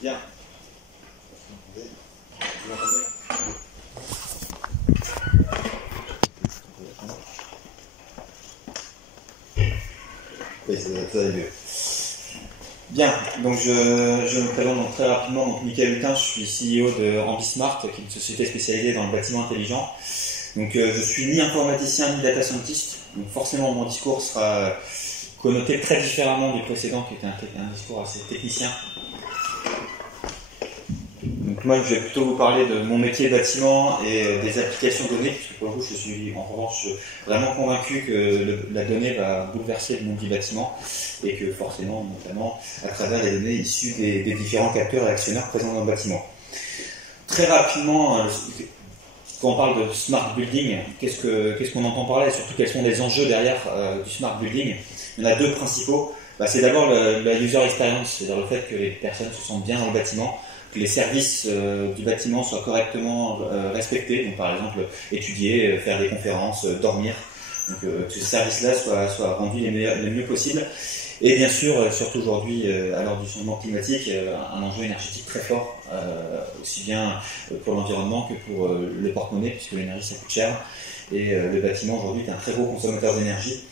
Bien. Vous m'entendez ? Oui, ça va mieux. Bien, donc je me présente donc très rapidement. Donc Michael Hutin, je suis CEO de Ambismart, qui est une société spécialisée dans le bâtiment intelligent. Donc je suis ni informaticien ni data scientist, donc forcément mon discours sera connoté très différemment du précédent, qui était un discours assez technicien. Donc moi, je vais plutôt vous parler de mon métier bâtiment et des applications données, puisque pour le coup, je suis en revanche vraiment convaincu que la donnée va bouleverser le monde du bâtiment et que forcément, notamment à travers les données issues des différents capteurs et actionneurs présents dans le bâtiment. Très rapidement, quand on parle de smart building, qu'est-ce qu'on entend par là et surtout quels sont les enjeux derrière du smart building? Il y en a deux principaux. C'est d'abord la user experience, c'est-à-dire le fait que les personnes se sentent bien dans le bâtiment, que les services du bâtiment soient correctement respectés, donc par exemple étudier, faire des conférences, dormir, donc que ces services-là soient rendus les mieux possible. Et bien sûr, surtout aujourd'hui, à l'heure du changement climatique, un enjeu énergétique très fort, aussi bien pour l'environnement que pour le porte-monnaie, puisque l'énergie ça coûte cher, et le bâtiment aujourd'hui est un très gros consommateur d'énergie.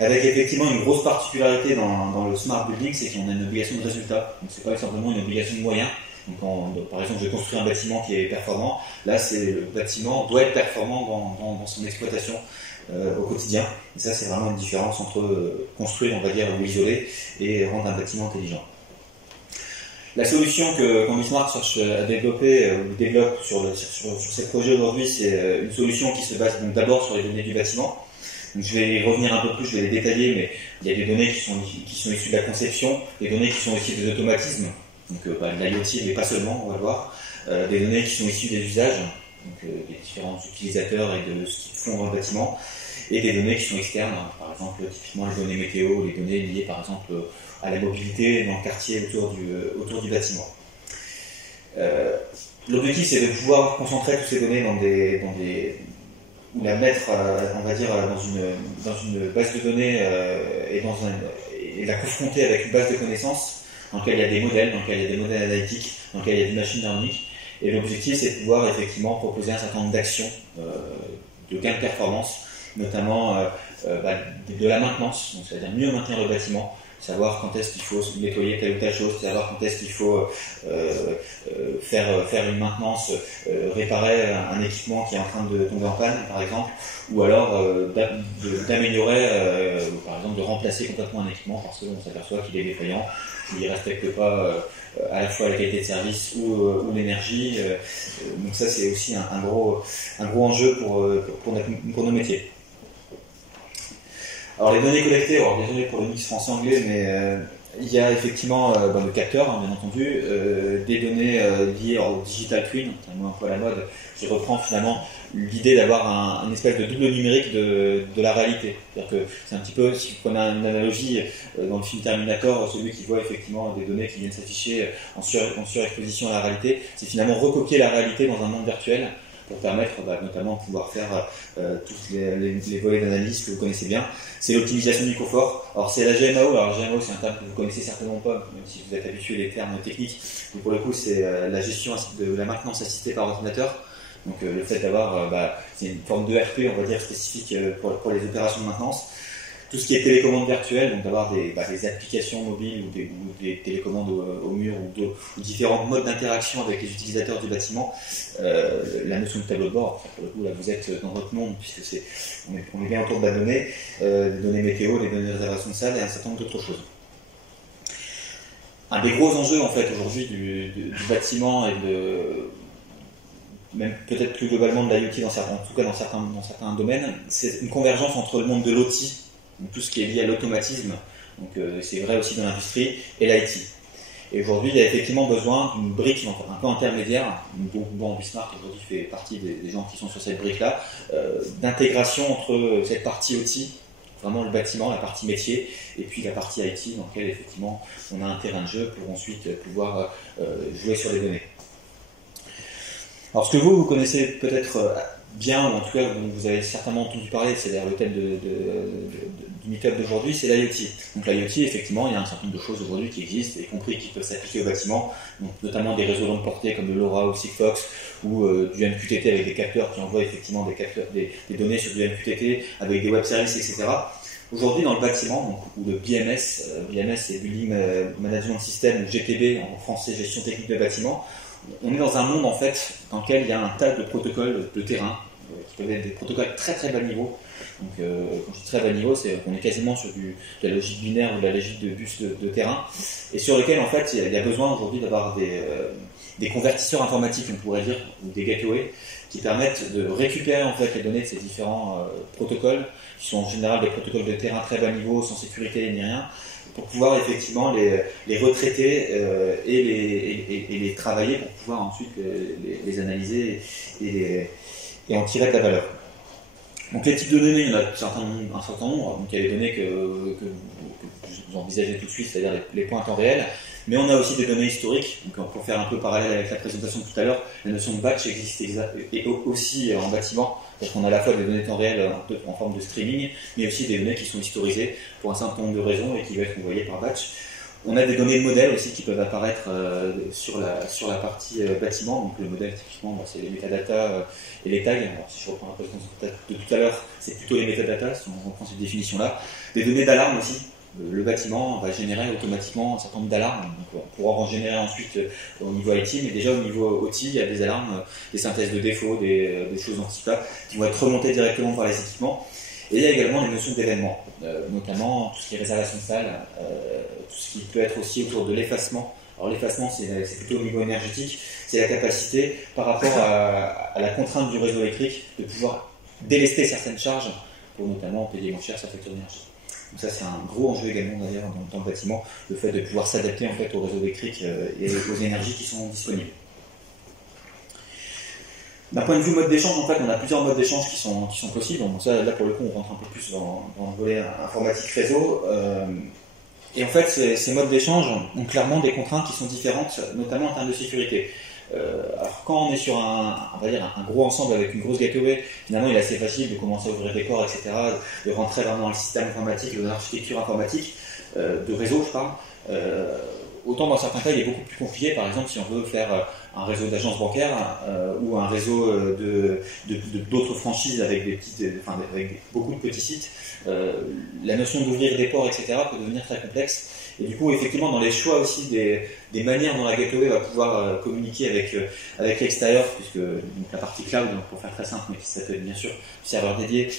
Avec effectivement une grosse particularité dans le smart building, c'est qu'on a une obligation de résultat, donc c'est pas simplement une obligation de moyens. Donc, par exemple, je construis un bâtiment qui est performant. Là, le bâtiment doit être performant dans son exploitation au quotidien. Et ça, c'est vraiment une différence entre construire, on va dire, ou isoler, et rendre un bâtiment intelligent. La solution qu'Ambismart cherche à développer ou développe sur ces projets aujourd'hui, c'est une solution qui se base donc d'abord sur les données du bâtiment. Donc, je vais y revenir un peu plus, je vais les détailler, mais il y a des données qui sont issues de la conception, des données qui sont issues des automatismes. Donc de l'IoT, mais pas seulement, on va voir, des données qui sont issues des usages, donc des différents utilisateurs et de ce qu'ils font dans le bâtiment, et des données qui sont externes, par exemple typiquement les données météo, les données liées par exemple à la mobilité dans le quartier autour du bâtiment. L'objectif c'est de pouvoir concentrer toutes ces données ou la mettre, on va dire, dans une base de données et la confronter avec une base de connaissances dans lequel il y a des modèles, dans lequel il y a des modèles analytiques, dans lequel il y a du machine learning. Et l'objectif, c'est de pouvoir effectivement proposer un certain nombre d'actions de gain de performance, notamment de la maintenance, donc c'est-à-dire mieux maintenir le bâtiment, savoir quand est-ce qu'il faut nettoyer telle ou telle chose, savoir quand est-ce qu'il faut faire une maintenance, réparer un équipement qui est en train de tomber en panne, par exemple, ou alors d'améliorer, par exemple, de remplacer complètement un équipement parce qu'on s'aperçoit qu'il est défaillant, qu'il ne respecte pas à la fois la qualité de service ou l'énergie. Donc ça, c'est aussi un gros enjeu pour nos métiers. Alors les données collectées, alors désolé pour le mix français-anglais, mais il y a effectivement le capteur, hein, bien entendu, des données liées au digital twin, c'est un mot un peu à la mode, qui reprend finalement l'idée d'avoir une espèce de double numérique de la réalité. C'est-à-dire que c'est un petit peu, si vous prenez une analogie, dans le film Terminator, celui qui voit effectivement des données qui viennent s'afficher en surexposition à la réalité, c'est finalement recopier la réalité dans un monde virtuel pour permettre notamment de pouvoir faire tous les volets d'analyse que vous connaissez bien. C'est l'optimisation du confort. Alors c'est la GMAO, alors GMAO c'est un terme que vous connaissez certainement pas, même si vous êtes habitué des termes techniques, mais pour le coup c'est la gestion de la maintenance assistée par ordinateur. Donc le fait d'avoir, c'est une forme de RP on va dire spécifique pour les opérations de maintenance. Tout ce qui est télécommande virtuelle, donc d'avoir des applications mobiles ou des télécommandes au mur ou différents modes d'interaction avec les utilisateurs du bâtiment. La notion de tableau de bord, pour le coup là vous êtes dans votre monde puisque on est bien autour de la donnée, des données météo, des données de réservation de salle et un certain nombre d'autres choses. Un des gros enjeux en fait aujourd'hui du bâtiment et même peut-être plus globalement de l'IoT en tout cas dans certains domaines, c'est une convergence entre le monde de l'OT, donc tout ce qui est lié à l'automatisme, donc c'est vrai aussi dans l'industrie, et l'IT. Et aujourd'hui, il y a effectivement besoin d'une brique un peu intermédiaire, dont Bismarck aujourd'hui fait partie des gens qui sont sur cette brique-là, d'intégration entre cette partie OT, vraiment le bâtiment, la partie métier, et puis la partie IT, dans laquelle effectivement on a un terrain de jeu pour ensuite pouvoir jouer sur les données. Alors ce que vous connaissez peut-être bien, ou en tout cas vous avez certainement entendu parler, c'est-à-dire le thème du meet-up d'aujourd'hui, c'est l'IoT. Donc l'IoT, effectivement, il y a un certain nombre de choses aujourd'hui qui existent, y compris qui peuvent s'appliquer au bâtiment, donc notamment des réseaux longue portée comme le LoRa ou Sigfox, ou du MQTT avec des capteurs qui envoient effectivement des données sur du MQTT, avec des web services, etc. Aujourd'hui, dans le bâtiment, donc, ou le BMS, BMS c'est Building Management System, ou GTB, en français Gestion Technique de Bâtiment, on est dans un monde en fait dans lequel il y a un tas de protocoles de terrain qui peuvent être des protocoles très très bas niveau. Donc quand je dis très bas niveau, c'est qu'on est quasiment sur de la logique binaire ou de la logique de bus de terrain, et sur lequel en fait il y a besoin aujourd'hui d'avoir des convertisseurs informatiques, on pourrait dire, ou des gateways qui permettent de récupérer en fait les données de ces différents protocoles, qui sont en général des protocoles de terrain très bas niveau, sans sécurité ni rien, pour pouvoir effectivement les retraiter et les travailler pour pouvoir ensuite les analyser et en tirer de la valeur. Donc les types de données, il y en a un certain nombre. Donc il y a les données que vous envisagez tout de suite, c'est-à-dire les points en temps réel, mais on a aussi des données historiques. Donc pour faire un peu parallèle avec la présentation de tout à l'heure, la notion de batch existe et aussi en bâtiment, parce qu'on a à la fois des données temps réel en forme de streaming, mais aussi des données qui sont historisées pour un certain nombre de raisons et qui vont être envoyées par batch. On a des données de modèles aussi qui peuvent apparaître sur la partie bâtiment. Donc le modèle, typiquement, c'est les métadatas et les tags. Alors, si je reprends la présentation de tout à l'heure, c'est plutôt les métadatas, si on reprend cette définition-là. Des données d'alarme aussi. Le bâtiment va générer automatiquement un certain nombre d'alarmes. Donc, on pourra en générer ensuite au niveau IT, mais déjà au niveau OT, il y a des alarmes, des synthèses de défauts, des choses en type là, qui vont être remontées directement par les équipements. Et il y a également les notions d'événements, notamment tout ce qui est réservation de salle, tout ce qui peut être aussi autour de l'effacement. Alors l'effacement, c'est plutôt au niveau énergétique, c'est la capacité, par rapport à la contrainte du réseau électrique, de pouvoir délester certaines charges pour notamment payer moins cher sa facture d'énergie. Donc ça, c'est un gros enjeu également d'ailleurs dans le bâtiment, le fait de pouvoir s'adapter en fait au réseau électrique et aux énergies qui sont disponibles. D'un point de vue mode d'échange, en fait, on a plusieurs modes d'échange qui sont possibles. Donc ça, là pour le coup, on rentre un peu plus dans le volet informatique réseau. Et en fait, ces modes d'échange ont clairement des contraintes qui sont différentes, notamment en termes de sécurité. Alors quand on est sur on va dire un gros ensemble avec une grosse gateway, finalement il est assez facile de commencer à ouvrir des corps, etc., de rentrer vraiment dans le système informatique, dans l'architecture informatique, de réseau je parle. autant dans certains cas, il est beaucoup plus compliqué. Par exemple, si on veut faire un réseau d'agences bancaires ou un réseau d'autres franchises avec avec beaucoup de petits sites, la notion d'ouvrir des ports, etc., peut devenir très complexe. Et du coup, effectivement, dans les choix aussi des manières dont la gateway va pouvoir communiquer avec l'extérieur, puisque donc, la partie cloud, pour faire très simple, mais qui s'appelle bien sûr serveur dédié,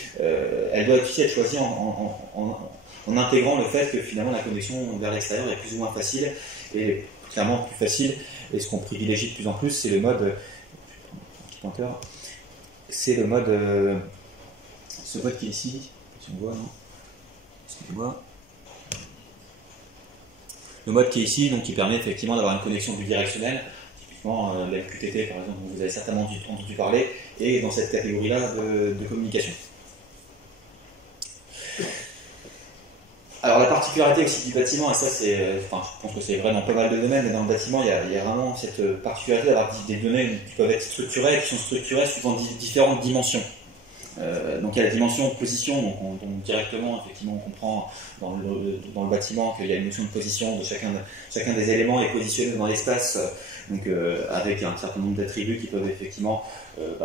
elle doit aussi être choisie en intégrant le fait que finalement la connexion vers l'extérieur est plus ou moins facile, et clairement plus facile, et ce qu'on privilégie de plus en plus, c'est le mode pointeur, c'est le mode ce mode qui est ici, si on voit, non, excusez-moi, le mode qui est ici, donc qui permet effectivement d'avoir une connexion bidirectionnelle, typiquement la MQTT par exemple, dont vous avez certainement entendu parler, et dans cette catégorie-là de communication. Alors la particularité aussi du bâtiment, et ça c'est, je pense que c'est vrai dans pas mal de domaines, mais dans le bâtiment il y a vraiment cette particularité d'avoir des données qui peuvent être structurées, qui sont structurées suivant différentes dimensions. Donc il y a la dimension position, donc directement effectivement on comprend dans le bâtiment qu'il y a une notion de position de chacun des éléments est positionné dans l'espace, donc avec un certain nombre d'attributs qui peuvent effectivement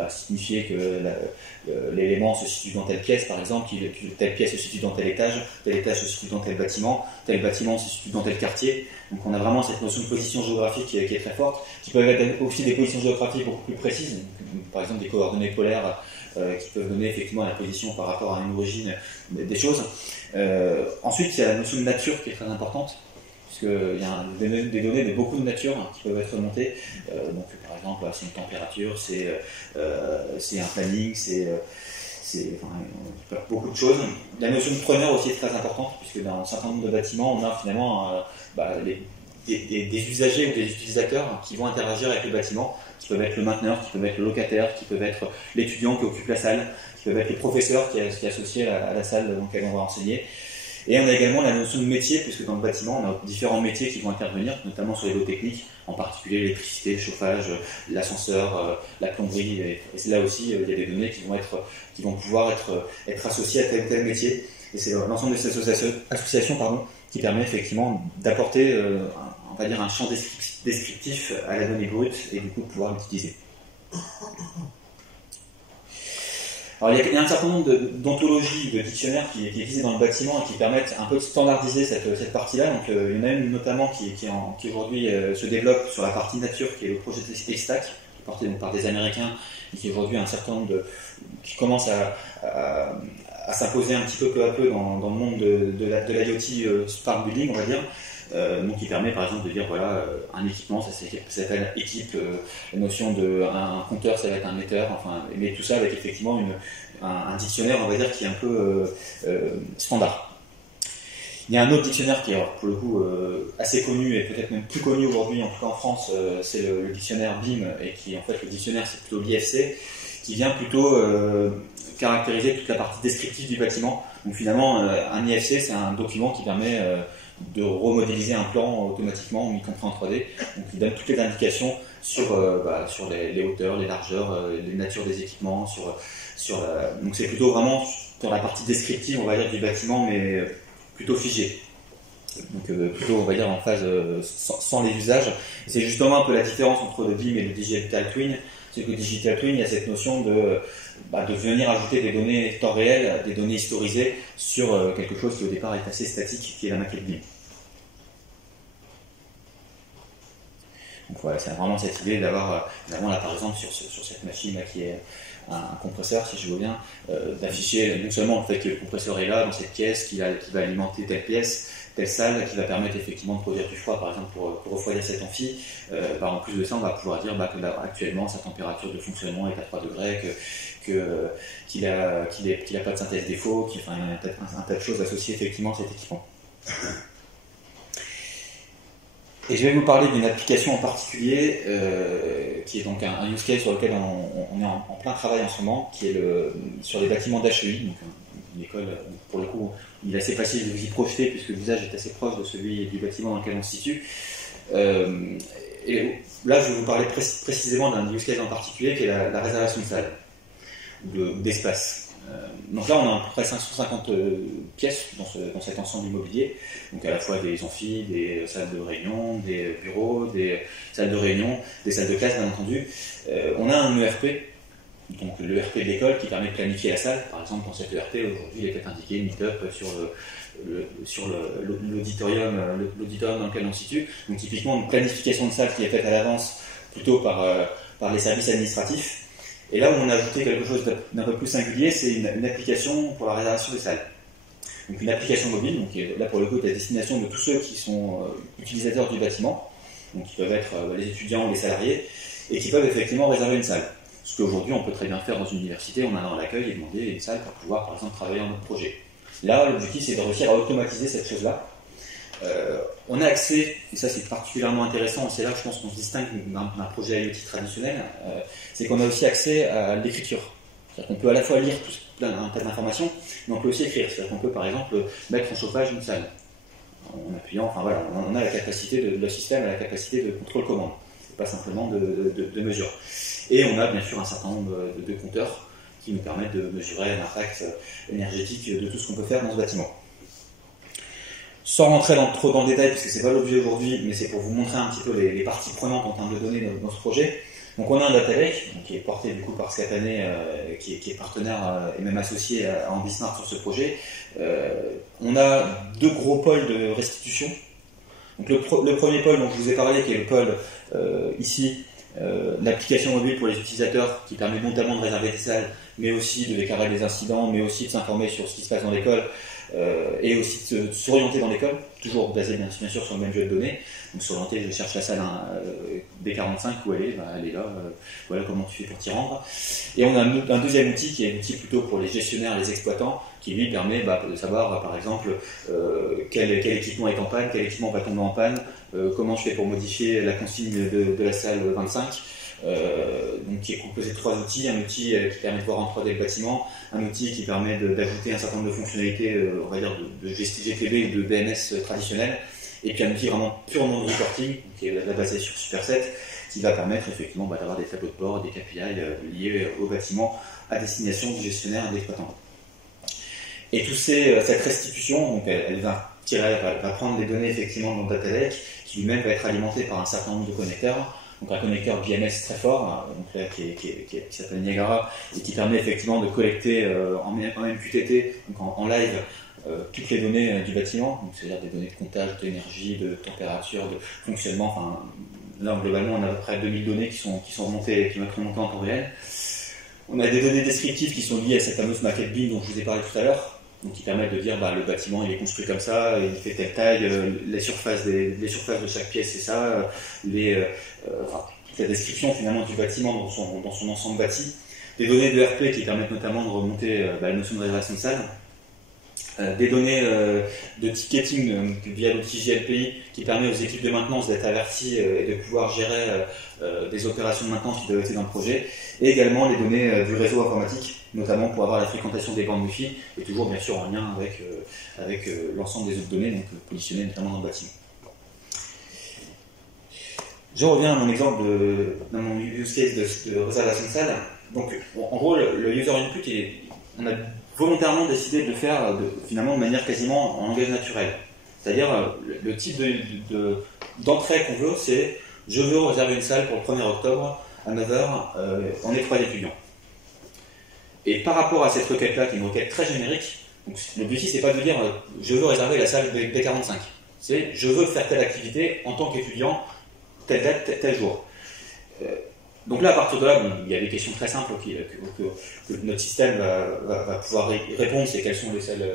signifier que l'élément se situe dans telle pièce par exemple, que telle pièce se situe dans tel étage se situe dans tel bâtiment se situe dans tel quartier. Donc on a vraiment cette notion de position géographique qui est très forte, qui peuvent être aussi des positions géographiques beaucoup plus précises, donc, par exemple des coordonnées polaires qui peuvent donner effectivement la position par rapport à une origine des choses. Ensuite, il y a la notion de nature qui est très importante, puisqu'il y a des données de beaucoup de nature qui peuvent être remontées. Donc, par exemple, c'est une température, c'est un planning, c'est beaucoup de choses. La notion de preneur aussi est très importante, puisque dans un certain nombre de bâtiments, on a finalement des usagers ou des utilisateurs qui vont interagir avec le bâtiment, qui peuvent être le mainteneur, qui peuvent être le locataire, qui peuvent être l'étudiant qui occupe la salle, qui peuvent être le professeur qui est associé à la salle dans laquelle on va enseigner. Et on a également la notion de métier, puisque dans le bâtiment, on a différents métiers qui vont intervenir, notamment sur les lots techniques, en particulier l'électricité, le chauffage, l'ascenseur, la plomberie. Et c'est là aussi, il y a des données qui vont pouvoir être associées à tel ou tel métier. Et c'est l'ensemble de ces associations qui permet effectivement d'apporter on va dire un champ descriptif à la donnée brute et du coup de pouvoir l'utiliser. Alors il y a un certain nombre d'ontologies, de dictionnaires qui est utilisé dans le bâtiment et qui permettent un peu de standardiser cette partie-là. Donc il y en a une notamment qui aujourd'hui se développe sur la partie nature, qui est le projet Haystack, qui est porté donc par des Américains et qui aujourd'hui a un certain nombre qui commence à s'imposer un petit peu à peu dans le monde de l'IoT Smart Building, on va dire. Donc qui permet par exemple de dire voilà un équipement ça s'appelle équipe, la notion un compteur ça va être un metteur, mais tout ça avec effectivement un dictionnaire on va dire qui est un peu standard. Il y a un autre dictionnaire qui est pour le coup assez connu et peut-être même plus connu aujourd'hui en tout cas en France, c'est le dictionnaire BIM, et qui en fait le dictionnaire c'est plutôt l'IFC, qui vient plutôt caractériser toute la partie descriptive du bâtiment. Donc finalement un IFC c'est un document qui permet de remodéliser un plan automatiquement, y compris en 3D, donc il donne toutes les indications sur les hauteurs, les largeurs, les natures des équipements, donc c'est plutôt vraiment sur la partie descriptive, on va dire, du bâtiment, mais plutôt figé. Donc plutôt, on va dire, en phase sans les usages. Et c'est justement un peu la différence entre le BIM et le Digital Twin, c'est que le Digital Twin, il y a cette notion de venir ajouter des données temps réel, des données historisées sur quelque chose qui au départ est assez statique, qui est la maquette BIM. Donc voilà, c'est vraiment cette idée d'avoir, là par exemple sur cette machine là qui est un compresseur, si je veux bien, d'afficher non seulement le fait que le compresseur est là dans cette pièce, qui va alimenter telle pièce, telle salle, qui va permettre effectivement de produire du froid par exemple pour refroidir cet amphi. En plus de ça, on va pouvoir dire que là, actuellement sa température de fonctionnement est à 3 degrés, qu'il n'a pas de synthèse défaut, un tas de choses associées effectivement à cet équipement. Et je vais vous parler d'une application en particulier qui est donc un use case sur lequel on est en plein travail en ce moment, qui est sur les bâtiments d'HEI, donc une école, pour le coup, il est assez facile de vous y projeter puisque l'usage est assez proche de celui du bâtiment dans lequel on se situe. Et là, je vais vous parler précisément d'un use case en particulier qui est la réservation de salles, d'espace. Donc là, on a à peu près 550 pièces dans cet ensemble immobilier, donc à la fois des amphis, des salles de réunion, des bureaux, des salles de réunion, des salles de classe, bien entendu. On a un ERP, donc l'ERP de l'école, qui permet de planifier la salle. Par exemple, dans cet ERP, aujourd'hui, il est peut-être indiqué Meetup sur l'auditorium dans lequel on se situe. Donc typiquement, une planification de salle qui est faite à l'avance, plutôt par les services administratifs. Et là où on a ajouté quelque chose d'un peu plus singulier, c'est une application pour la réservation des salles. Donc une application mobile, donc qui est là pour le coup à destination de tous ceux qui sont utilisateurs du bâtiment, donc qui peuvent être les étudiants ou les salariés, et qui peuvent effectivement réserver une salle. Ce qu'aujourd'hui on peut très bien faire dans une université en allant à l'accueil et demander une salle pour pouvoir par exemple travailler en notre projet. Là, l'objectif c'est de réussir à automatiser cette chose-là. On a accès, et ça c'est particulièrement intéressant, et c'est là que je pense qu'on se distingue d'un projet IoT traditionnel, c'est qu'on a aussi accès à l'écriture. C'est-à-dire qu'on peut à la fois lire un tas d'informations, mais on peut aussi écrire. C'est-à-dire qu'on peut par exemple mettre en chauffage une salle. En appuyant, enfin voilà, on a la capacité le système a la capacité de contrôle-commande. C'est pas simplement de mesure. Et on a bien sûr un certain nombre de compteurs qui nous permettent de mesurer l'impact énergétique de tout ce qu'on peut faire dans ce bâtiment. Sans rentrer trop dans le détail, parce que c'est pas l'objet aujourd'hui, mais c'est pour vous montrer un petit peu les parties prenantes en termes de données dans ce projet. Donc on a un data lake, qui est porté du coup par Scapane, qui est partenaire et même associé à Ambismart sur ce projet. On a deux gros pôles de restitution. Donc le premier pôle dont je vous ai parlé, qui est le pôle ici, l'application mobile pour les utilisateurs, qui permet notamment de réserver des salles, mais aussi de déclarer des incidents, mais aussi de s'informer sur ce qui se passe dans l'école. Et aussi de s'orienter dans l'école, toujours basé bien sûr sur le même jeu de données. Donc s'orienter, je cherche la salle B45, où elle est là, voilà comment tu fais pour t'y rendre. Et on a un deuxième outil qui est un outil plutôt pour les gestionnaires, les exploitants, qui lui permet de savoir par exemple quel équipement est en panne, quel équipement va tomber en panne, comment je fais pour modifier la consigne de la salle 25. Donc qui est composé de trois outils, un outil qui permet de voir en 3D le bâtiment, un outil qui permet d'ajouter un certain nombre de fonctionnalités, on va dire de GTB et de BMS traditionnels, et puis un outil vraiment purement de reporting, qui est là basé sur Superset, qui va permettre effectivement d'avoir des tableaux de bord, des KPI liés au bâtiment à destination du gestionnaire et de l'exploitant. Et cette restitution, donc elle va prendre des données effectivement dans le data lake, qui lui-même va être alimenté par un certain nombre de connecteurs. Donc un connecteur BMS très fort, qui s'appelle Niagara, et qui permet effectivement de collecter en MQTT, donc en live, toutes les données du bâtiment, donc c'est-à-dire des données de comptage, d'énergie, de température, de fonctionnement. Enfin, là globalement on a à peu près 2000 données qui sont remontées, qui vont être remontées en temps réel. On a des données descriptives qui sont liées à cette fameuse maquette BIM dont je vous ai parlé tout à l'heure. Donc qui permettent de dire le bâtiment il est construit comme ça, il fait telle taille, les surfaces de chaque pièce c'est ça, toute la description finalement du bâtiment dans son ensemble bâti, des données de RP qui permettent notamment de remonter la notion de réservation de salle, des données de ticketing via l'outil JLPI qui permet aux équipes de maintenance d'être averties et de pouvoir gérer des opérations de maintenance qui doivent être dans le projet, et également les données du réseau informatique, notamment pour avoir la fréquentation des bandes Wi-Fi, et toujours bien sûr en lien avec l'ensemble des autres données, donc positionnées notamment dans le bâtiment. Je reviens à mon exemple dans mon use case de réservation de salle. Donc en gros le user input, on a volontairement décidé de le faire finalement de manière quasiment en langage naturel. C'est-à-dire le type d'entrée qu'on veut, c'est je veux réserver une salle pour le 1er octobre à 9h en école étudiant. Et par rapport à cette requête-là, qui est une requête très générique, l'objectif c'est pas de dire je veux réserver la salle B45, c'est je veux faire telle activité en tant qu'étudiant, telle date, tel jour. Donc là, à partir de là, il y a des questions très simples que notre système va pouvoir répondre, c'est quelles sont les salles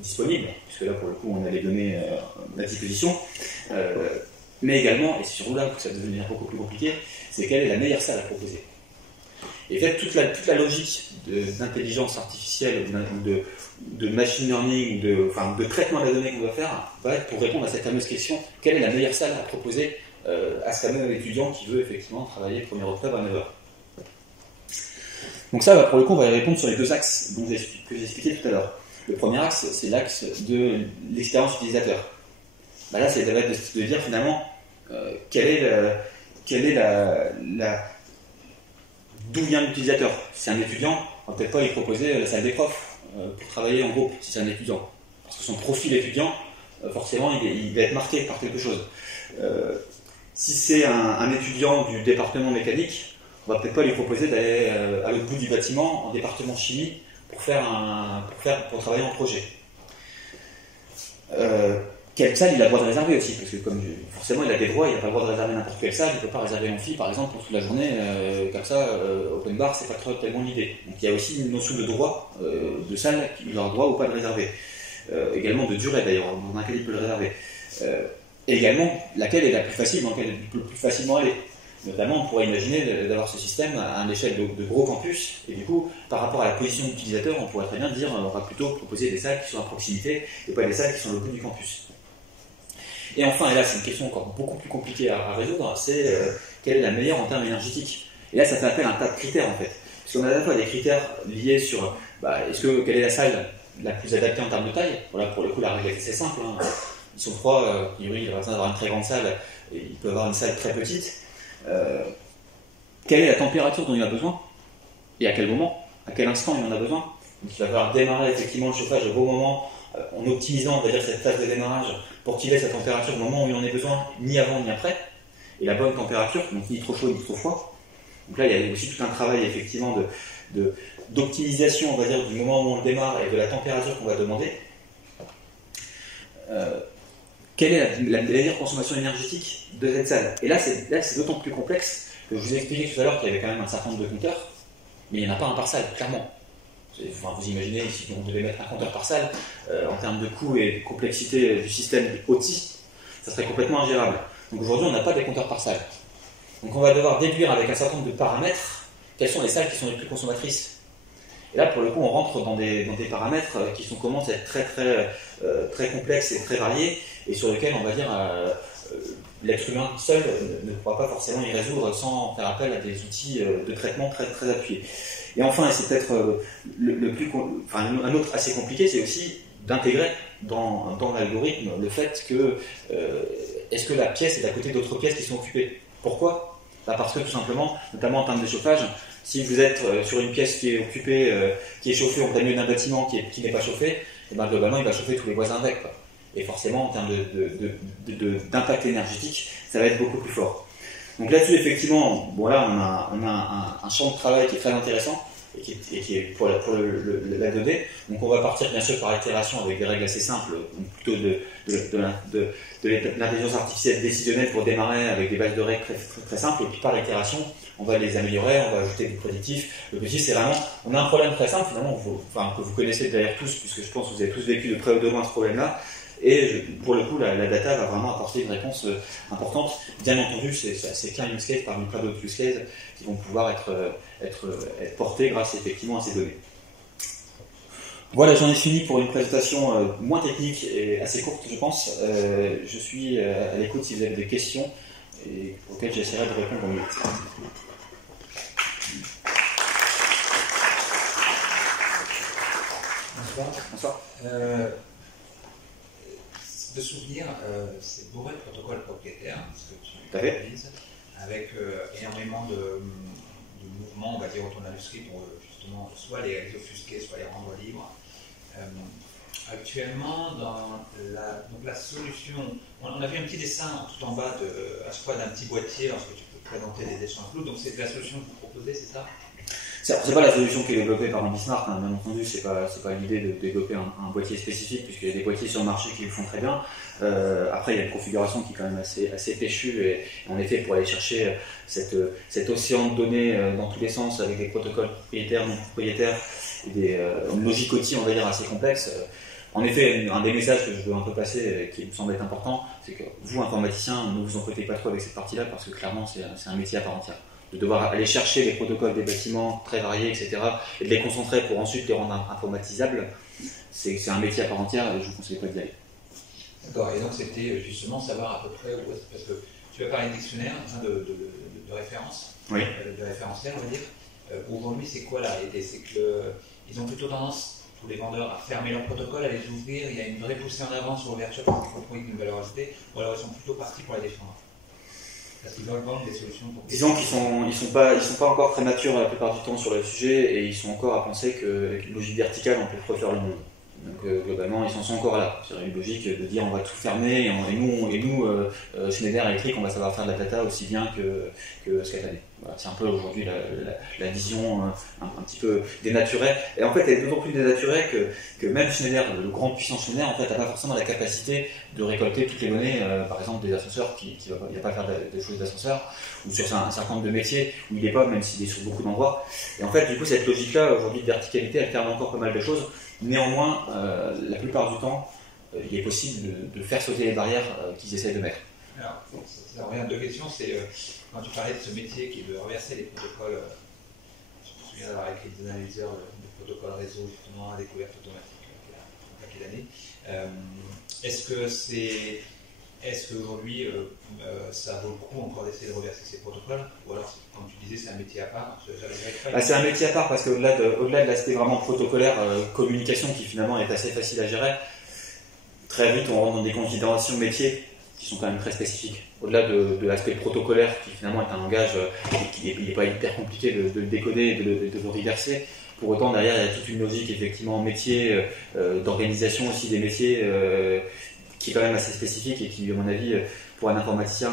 disponibles, puisque là, pour le coup, on a les données à disposition. Mais également, et c'est surtout là que ça va devenir beaucoup plus compliqué, c'est quelle est la meilleure salle à proposer. Et en fait, toute la logique d'intelligence artificielle, de machine learning, de traitement de la donnée qu'on va faire, va être pour répondre à cette fameuse question, quelle est la meilleure salle à proposer à ce fameux étudiant qui veut effectivement travailler le 1er octobre à 9h. Donc ça, pour le coup, on va y répondre sur les deux axes que j'ai expliqué tout à l'heure. Le premier axe, c'est l'axe de l'expérience utilisateur. Là, c'est de dire finalement d'où vient l'utilisateur. C'est un étudiant, on va peut-être pas lui proposer la salle des profs pour travailler en groupe, si c'est un étudiant. Parce que son profil étudiant, forcément, il va être marqué par quelque chose. Si c'est un étudiant du département mécanique, on va peut-être pas lui proposer d'aller à l'autre bout du bâtiment, en département chimie, pour travailler en projet. Quelle salle il a le droit de réserver aussi, parce que forcément il a des droits, il n'a pas le droit de réserver n'importe quelle salle, il ne peut pas réserver l'amphi par exemple pour toute la journée, comme ça, open bar, c'est pas tellement l'idée. Donc il y a aussi une notion de droit, de salle, il aura droit ou pas de réserver. Également de durée d'ailleurs, dans laquelle il peut le réserver. Et également, laquelle est la plus facile, dans laquelle il peut le plus facilement aller. Notamment, on pourrait imaginer d'avoir ce système à une échelle de gros campus, et du coup, par rapport à la position d'utilisateur, on pourrait très bien dire on va plutôt proposer des salles qui sont à proximité, et pas des salles qui sont au bout du campus. Et enfin, et là c'est une question encore beaucoup plus compliquée à résoudre, c'est quelle est la meilleure en termes énergétiques. Et là ça fait appel à un tas de critères en fait. Parce qu'on a à la fois des critères liés sur quelle est la salle la plus adaptée en termes de taille. Voilà, pour le coup la règle est assez simple. Hein. Ils sont trois, a priori il a besoin d'avoir une très grande salle, et il peut avoir une salle très petite. Quelle est la température dont il a besoin et à quel moment, à quel instant il en a besoin. Donc il va falloir démarrer effectivement le chauffage au bon moment, en optimisant on va dire, cette phase de démarrage pour qu'il ait sa température au moment où il en ait besoin, ni avant ni après, et la bonne température, donc ni trop chaud ni trop froid. Donc là il y a aussi tout un travail effectivement d'optimisation on va dire, du moment où on le démarre et de la température qu'on va demander. Quelle est la meilleure consommation énergétique de cette salle? Et là c'est d'autant plus complexe que je vous ai expliqué tout à l'heure qu'il y avait quand même un certain nombre de compteurs, mais il n'y en a pas un par salle, clairement. Enfin, vous imaginez, si on devait mettre un compteur par salle, en termes de coût et de complexité du système OTI, ça serait complètement ingérable. Donc aujourd'hui, on n'a pas des compteurs par salle. Donc on va devoir déduire avec un certain nombre de paramètres quelles sont les salles qui sont les plus consommatrices. Et là, pour le coup, on rentre dans des paramètres qui commencent à être très complexes et très variés, et sur lesquels, on va dire, l'être humain seul ne pourra pas forcément y résoudre sans faire appel à des outils de traitement très, très appuyés. Et enfin, et c'est peut-être un autre assez compliqué, c'est aussi d'intégrer dans l'algorithme le fait que est-ce que la pièce est à côté d'autres pièces qui sont occupées. Pourquoi? Parce que tout simplement, notamment en termes de chauffage, si vous êtes sur une pièce qui est occupée, qui est chauffée en plein milieu d'un bâtiment qui n'est pas chauffé, et ben globalement il va chauffer tous les voisins avec, quoi. Et forcément en termes d'impact énergétique, ça va être beaucoup plus fort. Donc là-dessus effectivement, bon là on a un champ de travail qui est très intéressant et qui est pour la donnée. Donc on va partir bien sûr par itération avec des règles assez simples, donc plutôt de l'intelligence artificielle décisionnelle pour démarrer avec des bases de règles très, très, très simples, et puis par itération on va les améliorer, on va ajouter des prédictifs. Le petit c'est vraiment, on a un problème très simple finalement, que vous connaissez d'ailleurs tous, puisque je pense que vous avez tous vécu de près ou de loin ce problème-là. Et pour le coup, la data va vraiment apporter une réponse importante. Bien entendu, c'est qu'un use case parmi plein d'autres use cases qui vont pouvoir être portés grâce effectivement à ces données. Voilà, j'en ai fini pour une présentation moins technique et assez courte, je pense. Je suis à l'écoute si vous avez des questions et auxquelles j'essaierai de répondre au mieux. Bonsoir. De souvenir, c'est bourré de protocoles propriétaires, ce que tu réalises, avec énormément de mouvements, on va dire, autour de l'industrie pour justement soit les offusquer, soit les rendre libres. Actuellement, dans la solution, on a vu un petit dessin tout en bas à chaque fois d'un petit boîtier lorsque tu peux présenter des échanges flous, donc c'est la solution que vous proposez, c'est ça? C'est pas la solution qui est développée par Ambismart, hein, bien entendu, c'est pas l'idée de développer un boîtier spécifique, puisqu'il y a des boîtiers sur le marché qui le font très bien. Après, il y a une configuration qui est quand même assez péchue, et en effet, pour aller chercher cet océan de données dans tous les sens, avec des protocoles propriétaires, non propriétaires, et une logique OTI, on va dire, assez complexe. En effet, un des messages que je veux un peu passer, qui me semble être important, c'est que vous, informaticiens, ne vous embêtez pas trop avec cette partie-là, parce que clairement, c'est un métier à part entière. De devoir aller chercher les protocoles des bâtiments très variés, etc., et de les concentrer pour ensuite les rendre informatisables, c'est un métier à part entière et je ne vous conseille pas d'y aller. D'accord, et donc c'était justement savoir à peu près où est-ce, parce que tu vas parler de dictionnaire, de référence, oui. De référentiel, on va dire. Aujourd'hui, c'est quoi la réalité? C'est qu'ils ont plutôt tendance, tous les vendeurs, à fermer leurs protocoles, à les ouvrir, il y a une vraie poussée en avant sur l'ouverture parce qu'ils comprennent une valeur ajoutée, ou alors ils sont plutôt partis pour les défendre. Parce qu'ils veulent vendre des solutions pour... Disons qu'ils sont pas encore très matures la plupart du temps sur le sujet et ils sont encore à penser qu'avec une logique verticale on peut refaire le monde. Donc globalement ils en sont encore là. C'est une logique de dire on va tout fermer et nous Schneider Electric on va savoir faire de la data aussi bien que Scatane. Voilà, c'est un peu aujourd'hui la vision un petit peu dénaturée. Et en fait elle est d'autant plus dénaturée que même Schneider, le grand puissant Schneider, en fait n'a pas forcément la capacité de récolter toutes les données, par exemple des ascenseurs, il ne va pas faire des choses d'ascenseurs, ou sur un certain nombre de métiers où il n'est pas, même s'il est sur beaucoup d'endroits. Et en fait du coup cette logique-là aujourd'hui de verticalité elle ferme encore pas mal de choses. Néanmoins, la plupart du temps, il est possible de faire sauter les barrières qu'ils essaient de mettre. Alors, ça revient à deux questions. C'est quand tu parlais de ce métier qui est de reverser les protocoles, je me souviens d'avoir écrit des analyseurs de protocoles réseau justement à découverte automatique il y a un paquet d'années. Est-ce qu'aujourd'hui ça vaut le coup encore d'essayer de reverser ces protocoles, ou alors comme tu disais c'est un métier à part? C'est un métier à part parce qu'au-delà de l'aspect vraiment protocolaire, communication qui finalement est assez facile à gérer, très vite on rentre dans des considérations métiers qui sont quand même très spécifiques. Au-delà de l'aspect protocolaire qui finalement est un langage qui n'est pas hyper compliqué de le décoder et de le reverser, pour autant derrière il y a toute une logique effectivement métier, d'organisation aussi des métiers qui est quand même assez spécifique et qui à mon avis pour un informaticien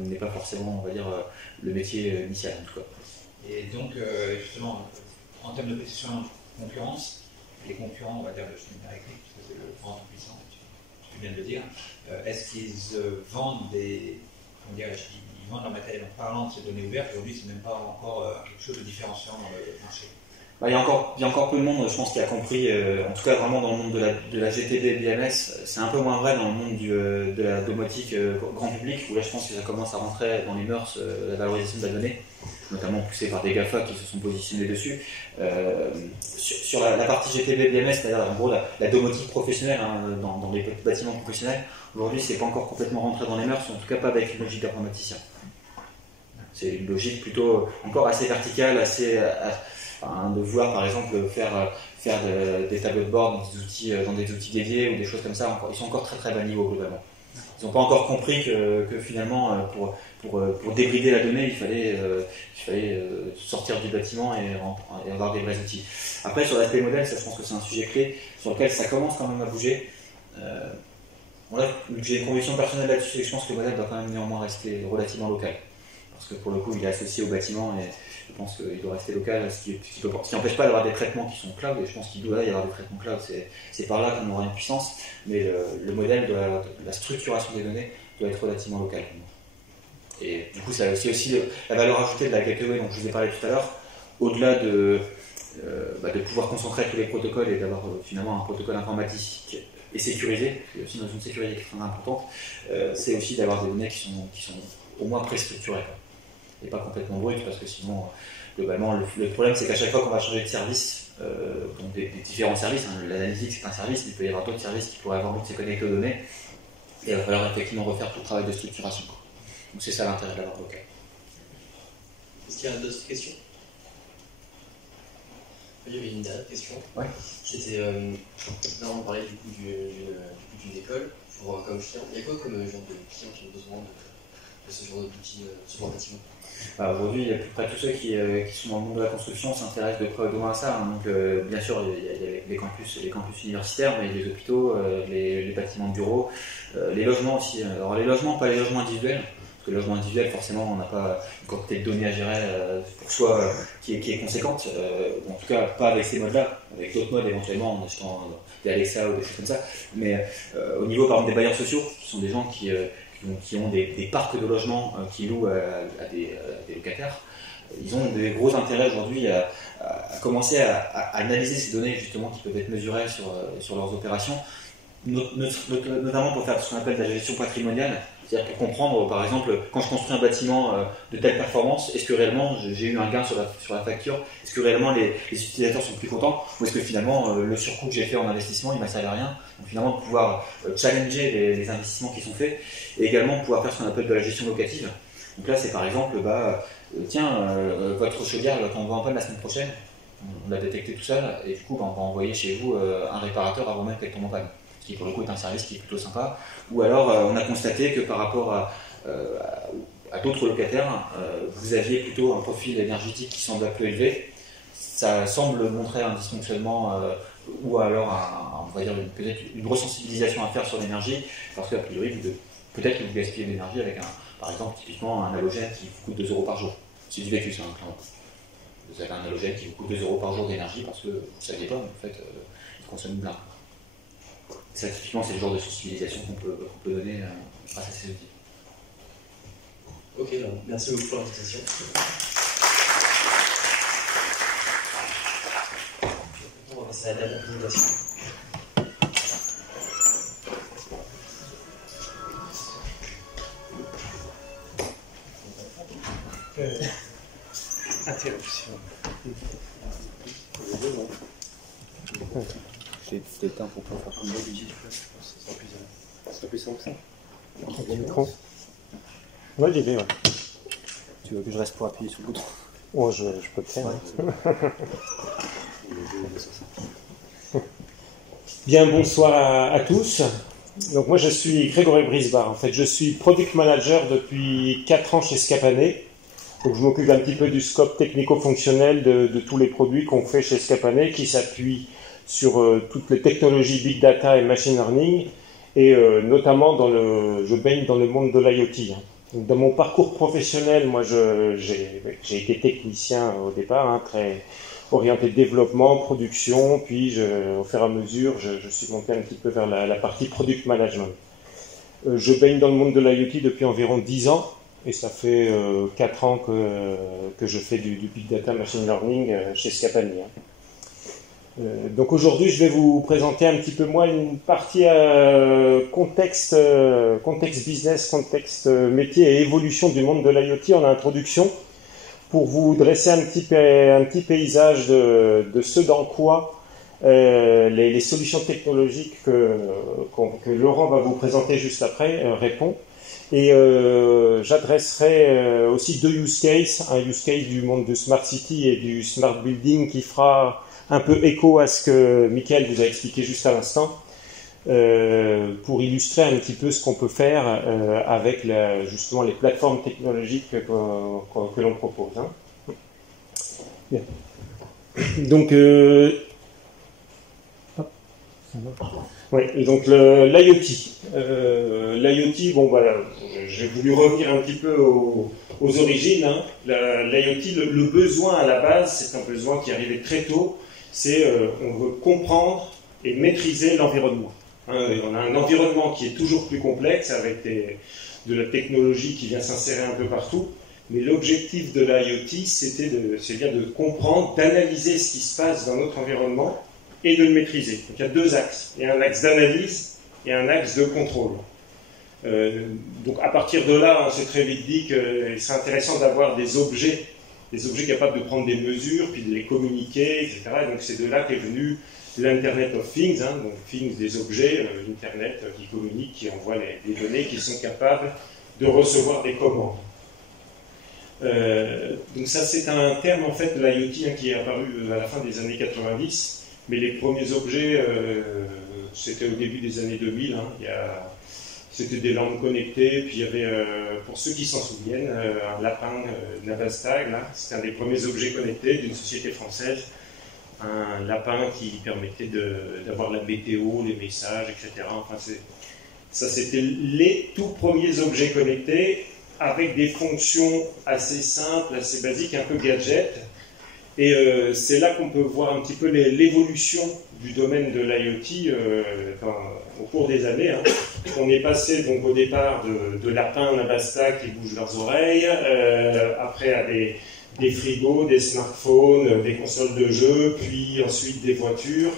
n'est pas forcément on va dire le métier initial en tout cas. Et donc justement en termes de position de concurrence, les concurrents on va dire de Schneider Electric, parce que c'est le grand puissant, tu viens de le dire, est-ce qu'ils vendent ils vendent leur matériel en parlant de ces données ouvertes? Aujourd'hui c'est même pas encore quelque chose de différenciant dans le marché. Il y a encore peu de monde, je pense, qui a compris, en tout cas vraiment dans le monde de la GTB BMS, c'est un peu moins vrai dans le monde de la domotique grand public, où là je pense que ça commence à rentrer dans les mœurs, la valorisation de la donnée, notamment poussée par des GAFA qui se sont positionnés dessus. Sur la partie GTB BMS, c'est-à-dire en gros la domotique professionnelle, dans les bâtiments professionnels, aujourd'hui c'est pas encore complètement rentré dans les mœurs, en tout cas pas avec une logique d'informaticien. C'est une logique plutôt encore assez verticale, de vouloir par exemple faire des tableaux de bord dans des outils dédiés ou des choses comme ça, ils sont encore très très bas niveau globalement. Ils n'ont pas encore compris que finalement pour débrider la donnée il fallait sortir du bâtiment et avoir des vrais outils. Après sur l'aspect modèle, ça je pense que c'est un sujet clé sur lequel ça commence quand même à bouger. J'ai une conviction personnelle là-dessus, et je pense que le modèle doit quand même néanmoins rester relativement local. Parce que pour le coup il est associé au bâtiment et je pense qu'il doit rester local, ce qui n'empêche pas d'avoir des traitements qui sont cloud, et je pense qu'il doit y avoir des traitements cloud, c'est par là qu'on aura une puissance, mais le modèle de la structuration des données doit être relativement local. Et du coup, c'est aussi la valeur ajoutée de la gateway dont je vous ai parlé tout à l'heure, au-delà de pouvoir concentrer tous les protocoles et d'avoir finalement un protocole informatique et sécurisé, c'est aussi une notion de sécurité qui est très importante, c'est aussi d'avoir des données qui sont au moins préstructurées. Et pas complètement brut, parce que sinon, globalement, le problème c'est qu'à chaque fois qu'on va changer de service, donc des différents services, l'analytique c'est un service, il peut y avoir d'autres services qui pourraient avoir envie de se connecter aux données, et il va falloir effectivement refaire tout le travail de structuration. Donc c'est ça l'intérêt de l'avoir local. Est-ce qu'il y a d'autres questions? Il y avait une dernière question. Ouais. C'était, là on parlait du coup d'une école, comme client. Il y a quoi comme genre de clients qui ont besoin de ce genre d'outils, ce genre de bâtiment? Aujourd'hui, à peu près tous ceux qui sont dans le monde de la construction s'intéressent de près ou de loin à ça. Donc, bien sûr, il y a les campus universitaires, mais les hôpitaux, les bâtiments de bureaux, les logements aussi. Alors, les logements, pas les logements individuels, parce que les logements individuels, forcément, on n'a pas une quantité de données à gérer pour soi qui est conséquente. En tout cas, pas avec ces modes-là, avec d'autres modes éventuellement, en achetant des Alexa ou des choses comme ça. Mais au niveau, par exemple, des bailleurs sociaux, qui sont des gens qui ont des parcs de logements qui louent à des locataires, ils ont des gros intérêts aujourd'hui à commencer à analyser ces données justement qui peuvent être mesurées sur leurs opérations, notamment pour faire ce qu'on appelle de la gestion patrimoniale, c'est-à-dire pour comprendre, par exemple, quand je construis un bâtiment de telle performance, est-ce que réellement j'ai eu un gain sur la facture, est-ce que réellement les utilisateurs sont plus contents, ou est-ce que finalement le surcoût que j'ai fait en investissement il m'a servi à rien. Donc finalement de pouvoir challenger les investissements qui sont faits, et également pouvoir faire ce qu'on appelle de la gestion locative. Donc là c'est par exemple, votre chaudière elle va tomber en panne la semaine prochaine, on l'a détecté tout seul, et du coup on va envoyer chez vous un réparateur avant même qu'elle tombe en panne. Ce qui pour le coup est un service qui est plutôt sympa. Ou alors on a constaté que par rapport à d'autres locataires, vous aviez plutôt un profil énergétique qui semble un peu élevé. Ça semble montrer un dysfonctionnement ou alors on va dire peut-être une resensibilisation à faire sur l'énergie, parce qu'a priori, peut-être que vous gaspillez de l'énergie avec, par exemple, typiquement un halogène qui vous coûte 2 € par jour. C'est du vécu, ça, clairement. Vous avez un halogène qui vous coûte 2 € par jour d'énergie parce que vous ne saviez pas, mais en fait, il consomme de l'argent. Ça, typiquement, c'est le genre de sensibilisation qu'on peut donner grâce à ces outils. Ok, merci beaucoup pour l'invitation. On va passer à la dernière présentation. Interruption. J'ai tout éteint pour pas faire comme d'habitude. Ça sera plus simple que ça. Le micro. Ouais, j'y vais, ouais. Tu veux que je reste pour appuyer sur le bouton? Oh, je peux le faire. Ouais. Bien, bonsoir à tous. Donc moi, je suis Grégory Brisbard. En fait, je suis Product Manager depuis 4 ans chez Scapane. Donc je m'occupe un petit peu du scope technico-fonctionnel de tous les produits qu'on fait chez Scapane, qui s'appuient sur toutes les technologies Big Data et Machine Learning, et notamment je baigne dans le monde de l'IoT. Dans mon parcours professionnel, moi j'ai été technicien au départ, très orienté développement, production, puis au fur et à mesure je suis monté un petit peu vers la partie product management. Je baigne dans le monde de l'IoT depuis environ 10 ans, et ça fait 4 ans que je fais du Big Data Machine Learning chez Scapane. Donc aujourd'hui, je vais vous présenter un petit peu moi une partie contexte business, contexte métier et évolution du monde de l'IoT en introduction, pour vous dresser un petit paysage de ce dans quoi les solutions technologiques que Laurent va vous présenter juste après répond. Et j'adresserai aussi 2 use cases, un use case du monde du Smart City et du Smart Building qui fera un peu écho à ce que Michael vous a expliqué juste à l'instant, pour illustrer un petit peu ce qu'on peut faire avec justement les plateformes technologiques que l'on propose. Bien. Donc, oui, et donc l'IoT. L'IoT, bon voilà, j'ai voulu revenir un petit peu aux origines. L'IoT, le besoin à la base, c'est un besoin qui arrivait très tôt. C'est on veut comprendre et maîtriser l'environnement. On a un environnement qui est toujours plus complexe avec de la technologie qui vient s'insérer un peu partout, mais l'objectif de l'IoT, c'est bien de comprendre, d'analyser ce qui se passe dans notre environnement et de le maîtriser. Donc il y a 2 axes. Il y a un axe d'analyse et un axe de contrôle. Donc à partir de là, on s'est très vite dit que c'est intéressant d'avoir des objets capables de prendre des mesures, puis de les communiquer, etc. Et donc c'est de là qu'est venu l'Internet of Things, donc Things, des objets, l'Internet qui communique, qui envoie des données, qui sont capables de recevoir des commandes. Donc ça c'est un terme en fait de l'IoT qui est apparu à la fin des années 90, mais les premiers objets c'était au début des années 2000, c'était des lampes connectées, puis il y avait, pour ceux qui s'en souviennent, un lapin Navastag, c'était un des premiers objets connectés d'une société française, un lapin qui permettait d'avoir la météo, les messages, etc. Enfin, ça c'était les tout premiers objets connectés, avec des fonctions assez simples, assez basiques, un peu gadget. Et c'est là qu'on peut voir un petit peu l'évolution du domaine de l'IoT au cours des années. On est passé donc au départ de lapins Navastag qui bougent leurs oreilles, après à des frigos, des smartphones, des consoles de jeux, puis ensuite des voitures,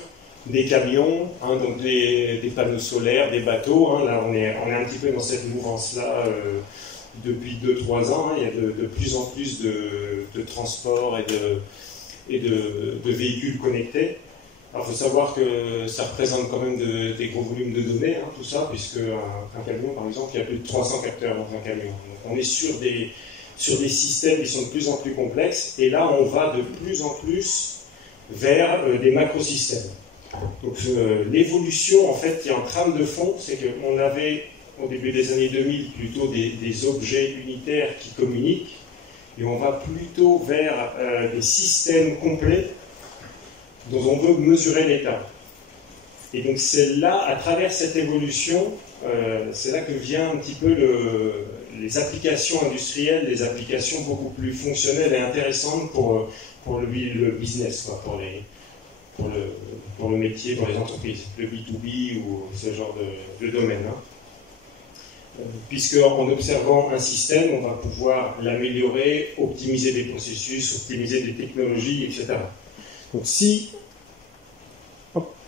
des camions, donc des panneaux solaires, des bateaux. Là on est un petit peu dans cette mouvance-là depuis 2-3 ans. Il y a de plus en plus de transports et de véhicules connectés. Alors il faut savoir que ça représente quand même des gros volumes de données, tout ça, puisque un camion, par exemple, il y a plus de 300 capteurs dans un camion. Donc on est sur des systèmes qui sont de plus en plus complexes, et là on va de plus en plus vers des macrosystèmes. Donc l'évolution en fait qui est en trame de fond, c'est qu'on avait au début des années 2000, plutôt des objets unitaires qui communiquent, et on va plutôt vers des systèmes complets dont on veut mesurer l'état. Et donc c'est là, à travers cette évolution, c'est là que vient un petit peu les applications industrielles, les applications beaucoup plus fonctionnelles et intéressantes pour le business, quoi, pour le métier, pour les entreprises, le B2B ou ce genre de domaine. Hein. Puisque en observant un système, on va pouvoir l'améliorer, optimiser des processus, optimiser des technologies, etc. Donc si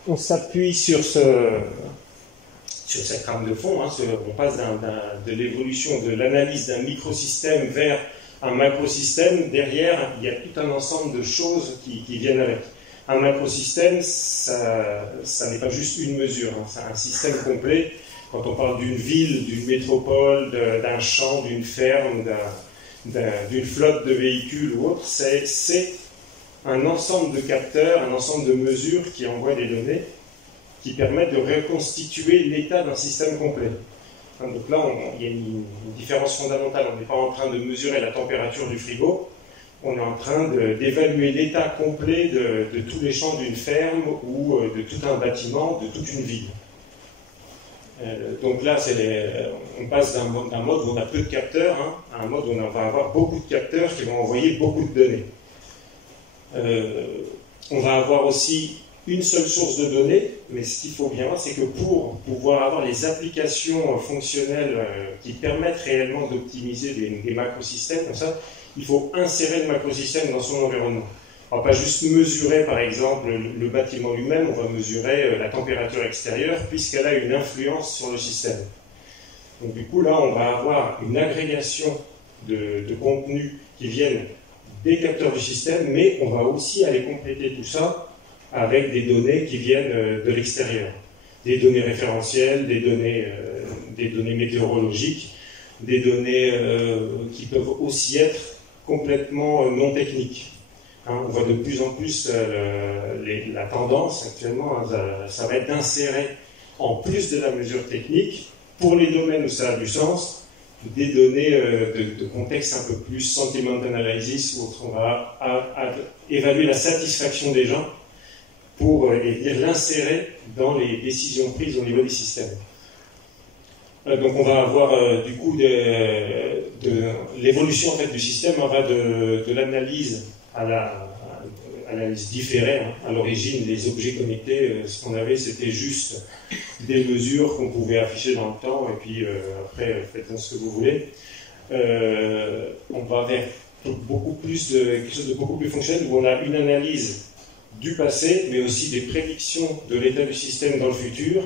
on s'appuie sur cette trame de fond, hein, on passe de l'évolution de l'analyse d'un microsystème vers un macrosystème, derrière il y a tout un ensemble de choses qui viennent avec. Un macrosystème, ça n'est pas juste une mesure, hein, c'est un système complet. Quand on parle d'une ville, d'une métropole, d'un champ, d'une ferme, d'une flotte de véhicules ou autre, c'est un ensemble de capteurs, un ensemble de mesures qui envoient des données qui permettent de reconstituer l'état d'un système complet. Hein, donc là, il y a une différence fondamentale. On n'est pas en train de mesurer la température du frigo, on est en train d'évaluer l'état complet de tous les champs d'une ferme ou de tout un bâtiment, de toute une ville. Donc là, on passe d'un mode où on a peu de capteurs, hein, à un mode où on va avoir beaucoup de capteurs qui vont envoyer beaucoup de données. On va avoir aussi une seule source de données, mais ce qu'il faut bien voir, c'est que pour pouvoir avoir les applications fonctionnelles qui permettent réellement d'optimiser des macrosystèmes comme ça, il faut insérer le macrosystème dans son environnement. On ne va pas juste mesurer, par exemple, le bâtiment lui-même, on va mesurer la température extérieure, puisqu'elle a une influence sur le système. Donc du coup, là, on va avoir une agrégation de contenus qui viennent des capteurs du système, mais on va aussi aller compléter tout ça avec des données qui viennent de l'extérieur. Des données référentielles, des données météorologiques, des données qui peuvent aussi être complètement non techniques. Hein, on voit de plus en plus la tendance actuellement, ça va être d'insérer, en plus de la mesure technique, pour les domaines où ça a du sens, des données de contexte un peu plus sentiment analysis, où on va évaluer la satisfaction des gens pour l'insérer dans les décisions prises au niveau des systèmes. Donc on va avoir du coup l'évolution en fait, du système, on va de l'analyse à l'analyse différée. Hein. À l'origine, les objets connectés, ce qu'on avait, c'était juste des mesures qu'on pouvait afficher dans le temps, et puis après, faites-en ce que vous voulez. On va vers quelque chose de beaucoup plus fonctionnel, où on a une analyse du passé, mais aussi des prédictions de l'état du système dans le futur,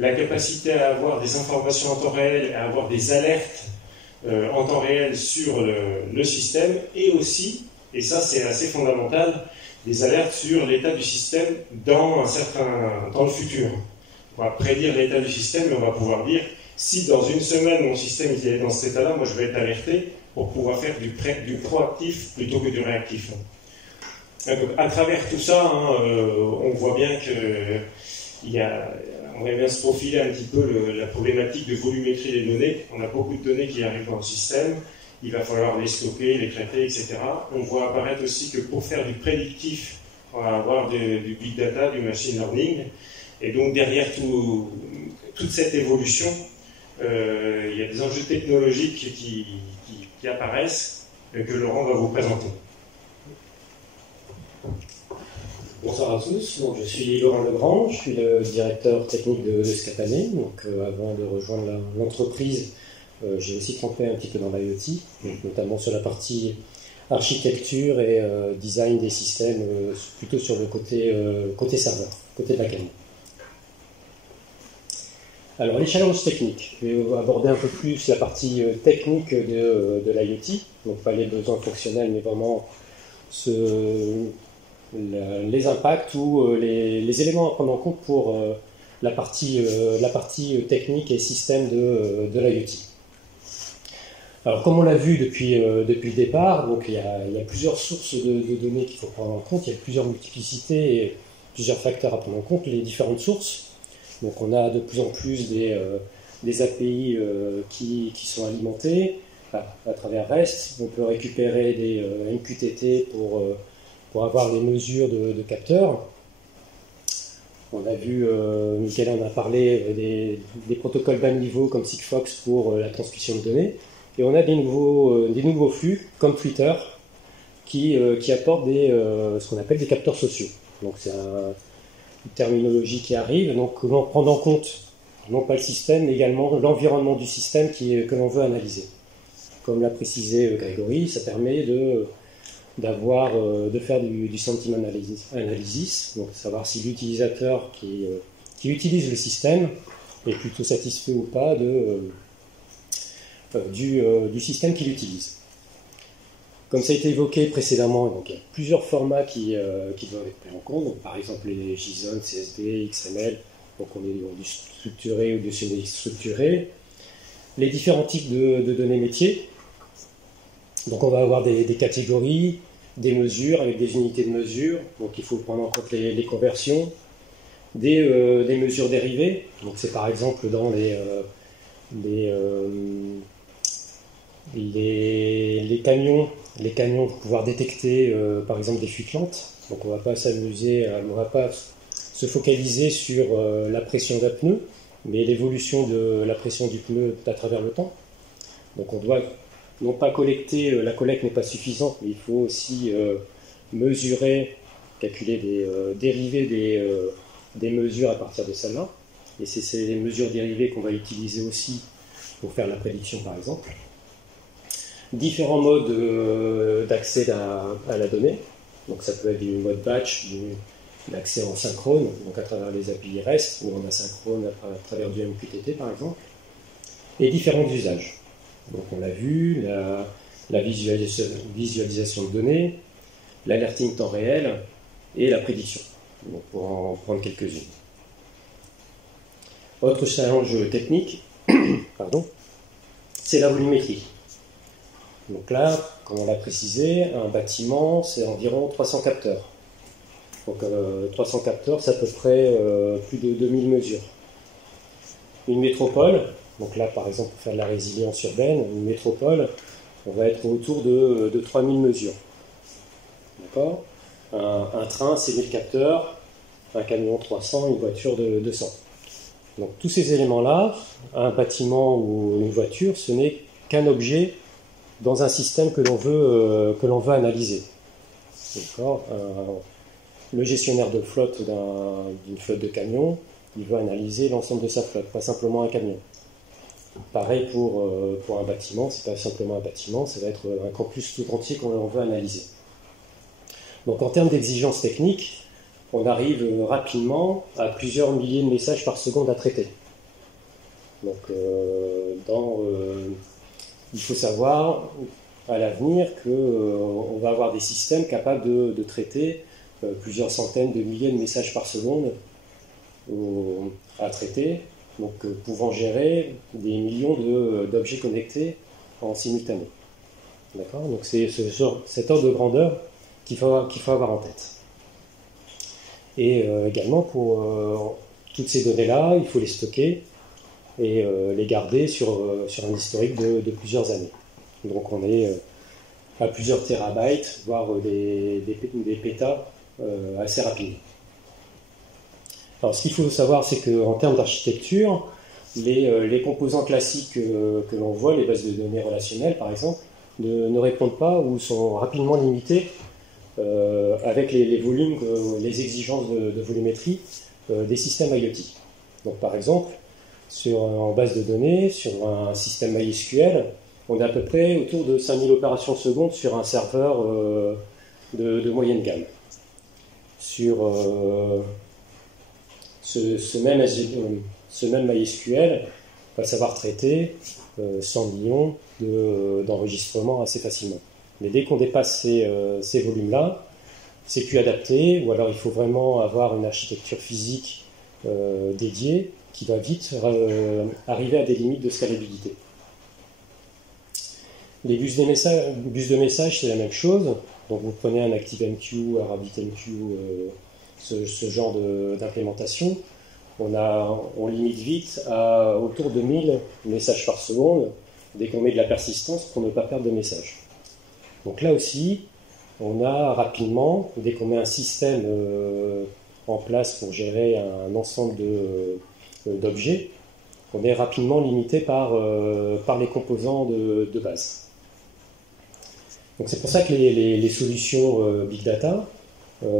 la capacité à avoir des informations en temps réel, à avoir des alertes en temps réel sur le système, et aussi, et ça c'est assez fondamental, des alertes sur l'état du système dans le futur. On va prédire l'état du système et on va pouvoir dire, si dans une semaine mon système est dans cet état-là, moi je vais être alerté pour pouvoir faire du proactif plutôt que du réactif. Donc, à travers tout ça, hein, on voit bien on va bien se profiler un petit peu la problématique de volumétrie des données. On a beaucoup de données qui arrivent dans le système, il va falloir les stocker, les traiter, etc. On voit apparaître aussi que pour faire du prédictif, on va avoir du big data, du machine learning. Et donc derrière toute cette évolution, il y a des enjeux technologiques qui apparaissent et que Laurent va vous présenter. Bonsoir à tous, donc, je suis Laurent Legrand, je suis le directeur technique de Scapane. Donc, avant de rejoindre l'entreprise, j'ai aussi trempé un petit peu dans l'IoT, notamment sur la partie architecture et design des systèmes, plutôt sur le côté serveur, côté back-end. Alors les challenges techniques, je vais aborder un peu plus la partie technique de l'IoT, donc pas les besoins fonctionnels, mais vraiment les impacts ou les éléments à prendre en compte pour la partie technique et système de l'IoT. Alors comme on l'a vu depuis le départ, donc il y a plusieurs sources de données qu'il faut prendre en compte, il y a plusieurs multiplicités et plusieurs facteurs à prendre en compte, les différentes sources. Donc on a de plus en plus des API qui sont alimentées à travers REST. On peut récupérer des MQTT pour avoir les mesures de capteurs. On a vu, Michael en a parlé, des protocoles bas niveau comme Sigfox pour la transmission de données. Et on a des nouveaux flux comme Twitter qui apportent ce qu'on appelle des capteurs sociaux. Donc c'est une terminologie qui arrive, donc prendre en compte non pas le système, mais également l'environnement du système que l'on veut analyser. Comme l'a précisé Grégory, ça permet de faire du sentiment analysis, donc savoir si l'utilisateur qui utilise le système est plutôt satisfait ou pas du système qu'il utilise. Comme ça a été évoqué précédemment, donc il y a plusieurs formats qui doivent être pris en compte, donc par exemple les JSON, CSV, XML, donc on est du structuré ou du semi-structuré, les différents types de données métiers, donc on va avoir des catégories, des mesures avec des unités de mesure, donc il faut prendre en compte les conversions, des mesures dérivées, donc c'est par exemple dans les camions pour pouvoir détecter par exemple des fuites lentes, donc on ne va pas se focaliser sur la pression d'un pneu, mais l'évolution de la pression du pneu à travers le temps. Donc on doit non pas collecter, la collecte n'est pas suffisante, mais il faut aussi mesurer, calculer dériver des mesures à partir de celles-là. Et c'est ces mesures dérivées qu'on va utiliser aussi pour faire la prédiction par exemple. Différents modes d'accès à la donnée, donc ça peut être du mode batch, l'accès en synchrone, donc à travers les API REST, ou en asynchrone à travers du MQTT par exemple, et différents usages. Donc on l'a vu, la visualisation de données, l'alerting temps réel et la prédiction, donc pour en prendre quelques-unes. Autre challenge technique, c'est la volumétrie. Donc là, comme on l'a précisé, un bâtiment, c'est environ 300 capteurs. Donc 300 capteurs, c'est à peu près plus de 2000 mesures. Une métropole, donc là par exemple pour faire de la résilience urbaine, une métropole, on va être autour de 3000 mesures. D'accord ? Un train, c'est 1000 capteurs, un camion 300, une voiture de 200. Donc tous ces éléments-là, un bâtiment ou une voiture, ce n'est qu'un objet dans un système que l'on veut analyser. D'accord ? Le gestionnaire de flotte d'une flotte de camions, il veut analyser l'ensemble de sa flotte, pas simplement un camion. Pareil pour un bâtiment, c'est pas simplement un bâtiment, ça va être un campus tout entier qu'on veut analyser. Donc en termes d'exigences techniques, on arrive rapidement à plusieurs milliers de messages par seconde à traiter. Donc il faut savoir à l'avenir qu'on va avoir des systèmes capables de traiter plusieurs centaines de milliers de messages par seconde à traiter, donc pouvant gérer des millions d'objets connectés en simultané. D'accord ? Donc c'est cet ordre de grandeur qu'il faut avoir en tête. Et également pour toutes ces données-là, il faut les stocker et les garder sur un historique de plusieurs années. Donc on est à plusieurs terabytes, voire des pétas assez rapidement. Alors ce qu'il faut savoir, c'est qu'en termes d'architecture, les composants classiques que l'on voit, les bases de données relationnelles par exemple, ne répondent pas ou sont rapidement limités avec les volumes, les exigences de volumétrie des systèmes IoT. Donc par exemple, en base de données, sur un système MySQL, on est à peu près autour de 5000 opérations secondes sur un serveur de moyenne gamme. Sur ce même MySQL va savoir traiter 100 millions d'enregistrements assez facilement. Mais dès qu'on dépasse ces volumes-là, c'est plus adapté, ou alors il faut vraiment avoir une architecture physique dédiée qui va vite arriver à des limites de scalabilité. Les bus de message, c'est la même chose. Donc vous prenez un ActiveMQ, un RabbitMQ, ce genre d'implémentation. on limite vite à autour de 1000 messages par seconde dès qu'on met de la persistance pour ne pas perdre de messages. Donc là aussi, on a rapidement, dès qu'on met un système en place pour gérer un ensemble d'objets, on est rapidement limité par les composants de base. Donc c'est pour ça que les solutions Big Data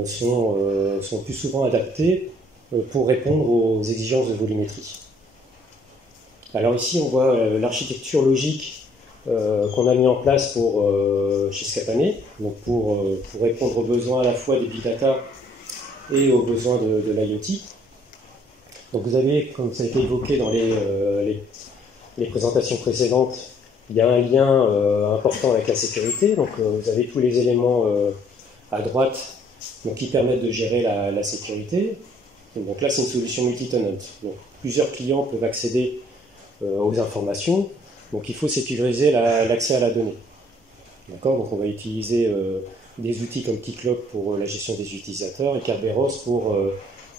sont plus souvent adaptées pour répondre aux exigences de volumétrie. Alors ici, on voit l'architecture logique qu'on a mis en place chez Scapane, donc pour répondre aux besoins à la fois des Big Data et aux besoins de l'IoT. Donc vous avez, comme ça a été évoqué dans les présentations précédentes, il y a un lien important avec la sécurité. Donc vous avez tous les éléments à droite qui permettent de gérer la sécurité. Donc là, c'est une solution multi-tenant. Donc plusieurs clients peuvent accéder aux informations. Donc il faut sécuriser l'accès à la donnée. D'accord ? Donc on va utiliser des outils comme Keycloak pour la gestion des utilisateurs et Kerberos pour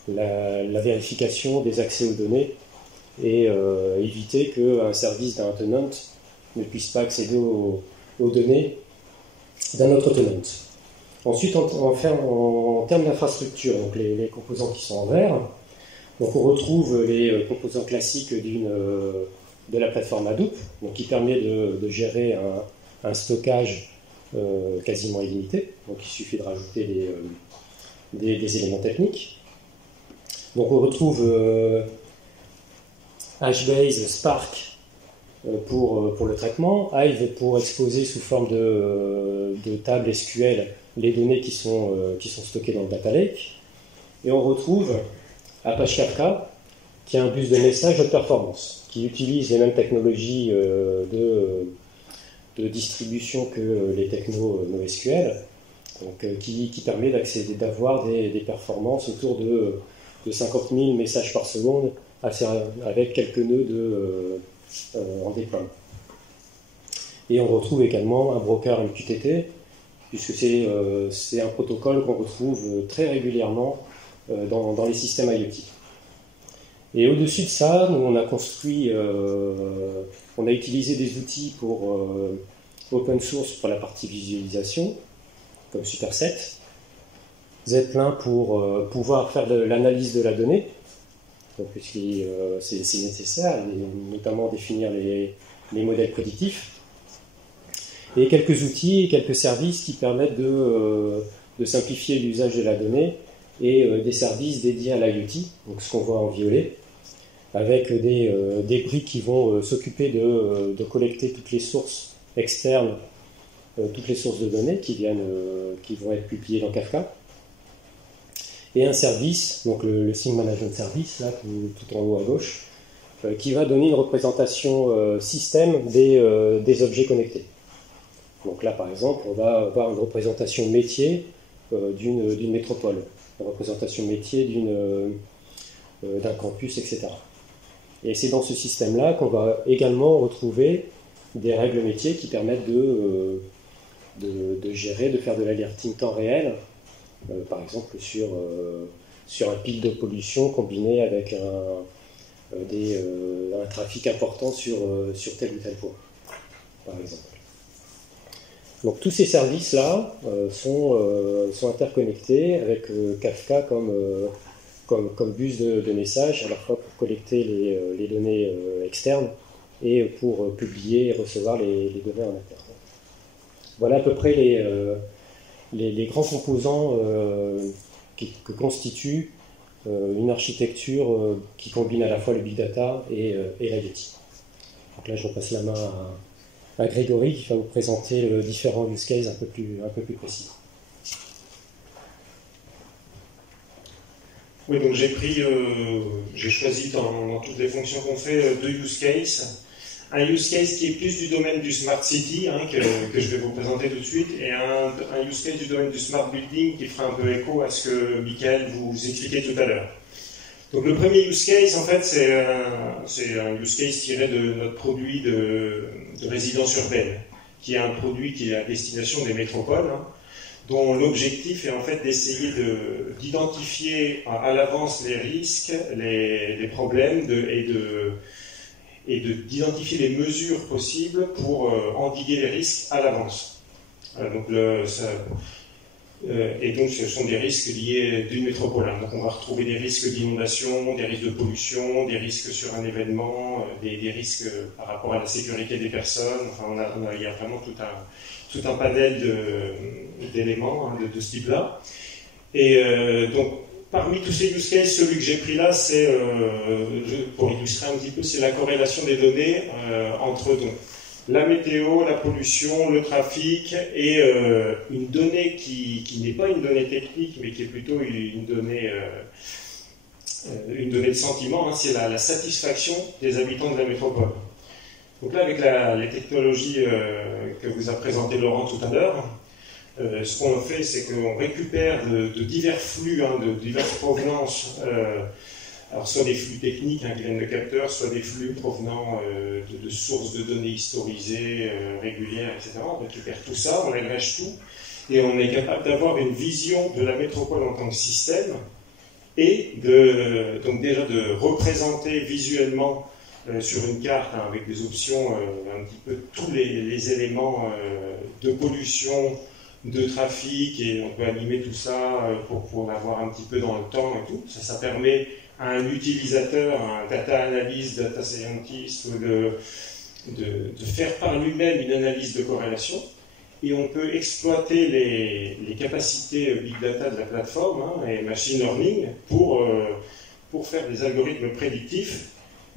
la vérification des accès aux données et éviter qu'un service d'un tenant ne puisse pas accéder aux données d'un autre tenant. Ensuite, en termes d'infrastructure, donc les composants qui sont en vert, donc on retrouve les composants classiques de la plateforme Hadoop, donc qui permet de gérer un stockage quasiment illimité. Donc il suffit de rajouter des éléments techniques. Donc on retrouve HBase, Spark pour le traitement, Hive pour exposer sous forme de table SQL les données qui sont stockées dans le data lake. Et on retrouve Apache Kafka, qui est un bus de message haute performance, qui utilise les mêmes technologies de distribution que les technos NoSQL, donc, qui permet d'avoir des performances autour de 50 000 messages par seconde avec quelques nœuds en déploiement. Et on retrouve également un broker MQTT, puisque c'est un protocole qu'on retrouve très régulièrement dans les systèmes IoT. Et au-dessus de ça, nous, on a utilisé des outils pour open source pour la partie visualisation, comme Superset, Zeppelin pour pouvoir faire de l'analyse de la donnée, puisque c'est nécessaire, notamment définir les modèles prédictifs, et quelques outils et quelques services qui permettent de simplifier l'usage de la donnée et des services dédiés à l'IoT, donc ce qu'on voit en violet, avec des briques qui vont s'occuper de collecter toutes les sources externes, toutes les sources de données qui vont être publiées dans Kafka, et un service, donc le Sync Management Service, là, tout en haut à gauche, qui va donner une représentation système des objets connectés. Donc là, par exemple, on va avoir une représentation métier d'une métropole, une représentation métier d'un campus, etc. Et c'est dans ce système-là qu'on va également retrouver des règles métiers qui permettent de gérer, de faire de l'alerting temps réel, par exemple sur un pic de pollution combiné avec un trafic important sur tel ou tel point, par exemple. Donc tous ces services-là sont interconnectés avec Kafka comme bus de messages, à la fois pour collecter les données externes et pour publier et recevoir les données en interne. Voilà à peu près les grands composants que constitue une architecture qui combine à la fois le big data et l'IoT. Donc là, je repasse la main à Grégory qui va vous présenter le différents use cases un peu plus précis. Oui, donc j'ai choisi dans toutes les fonctions qu'on fait deux use cases. Un use case qui est plus du domaine du smart city, que je vais vous présenter tout de suite, et un use case du domaine du smart building qui fera un peu écho à ce que Michael vous expliquait tout à l'heure. Donc le premier use case, en fait, c'est un use case tiré de notre produit de résidence urbaine, qui est un produit qui est à destination des métropoles. dont l'objectif est en fait d'essayer d'identifier à l'avance les risques, les problèmes et d'identifier les mesures possibles pour endiguer les risques à l'avance. Et donc ce sont des risques liés d'une métropole. Donc on va retrouver des risques d'inondation, des risques de pollution, des risques sur un événement, des risques par rapport à la sécurité des personnes. Enfin, il y a vraiment tout un panel d'éléments de ce type-là. Et donc parmi tous ces use cases, celui que j'ai pris là, c'est, pour illustrer un petit peu, c'est la corrélation des données entre donc, la météo, la pollution, le trafic et une donnée qui n'est pas une donnée technique, mais qui est plutôt une donnée de sentiment, hein, c'est la satisfaction des habitants de la métropole. Donc là, avec les technologies que vous a présentées Laurent tout à l'heure, ce qu'on fait, c'est qu'on récupère de divers flux, hein, de diverses provenances, alors soit des flux techniques qui viennent de capteurs, soit des flux provenant de sources de données historisées, régulières, etc. On récupère tout ça, on agrège tout, et on est capable d'avoir une vision de la métropole en tant que système, et donc déjà de représenter visuellement sur une carte, hein, avec des options, un petit peu tous les éléments de pollution, de trafic, et on peut animer tout ça pour l'avoir un petit peu dans le temps et tout. Ça permet à un utilisateur, un data analyst, data scientist, de faire par lui-même une analyse de corrélation, et on peut exploiter les capacités big data de la plateforme, hein, et machine learning pour faire des algorithmes prédictifs.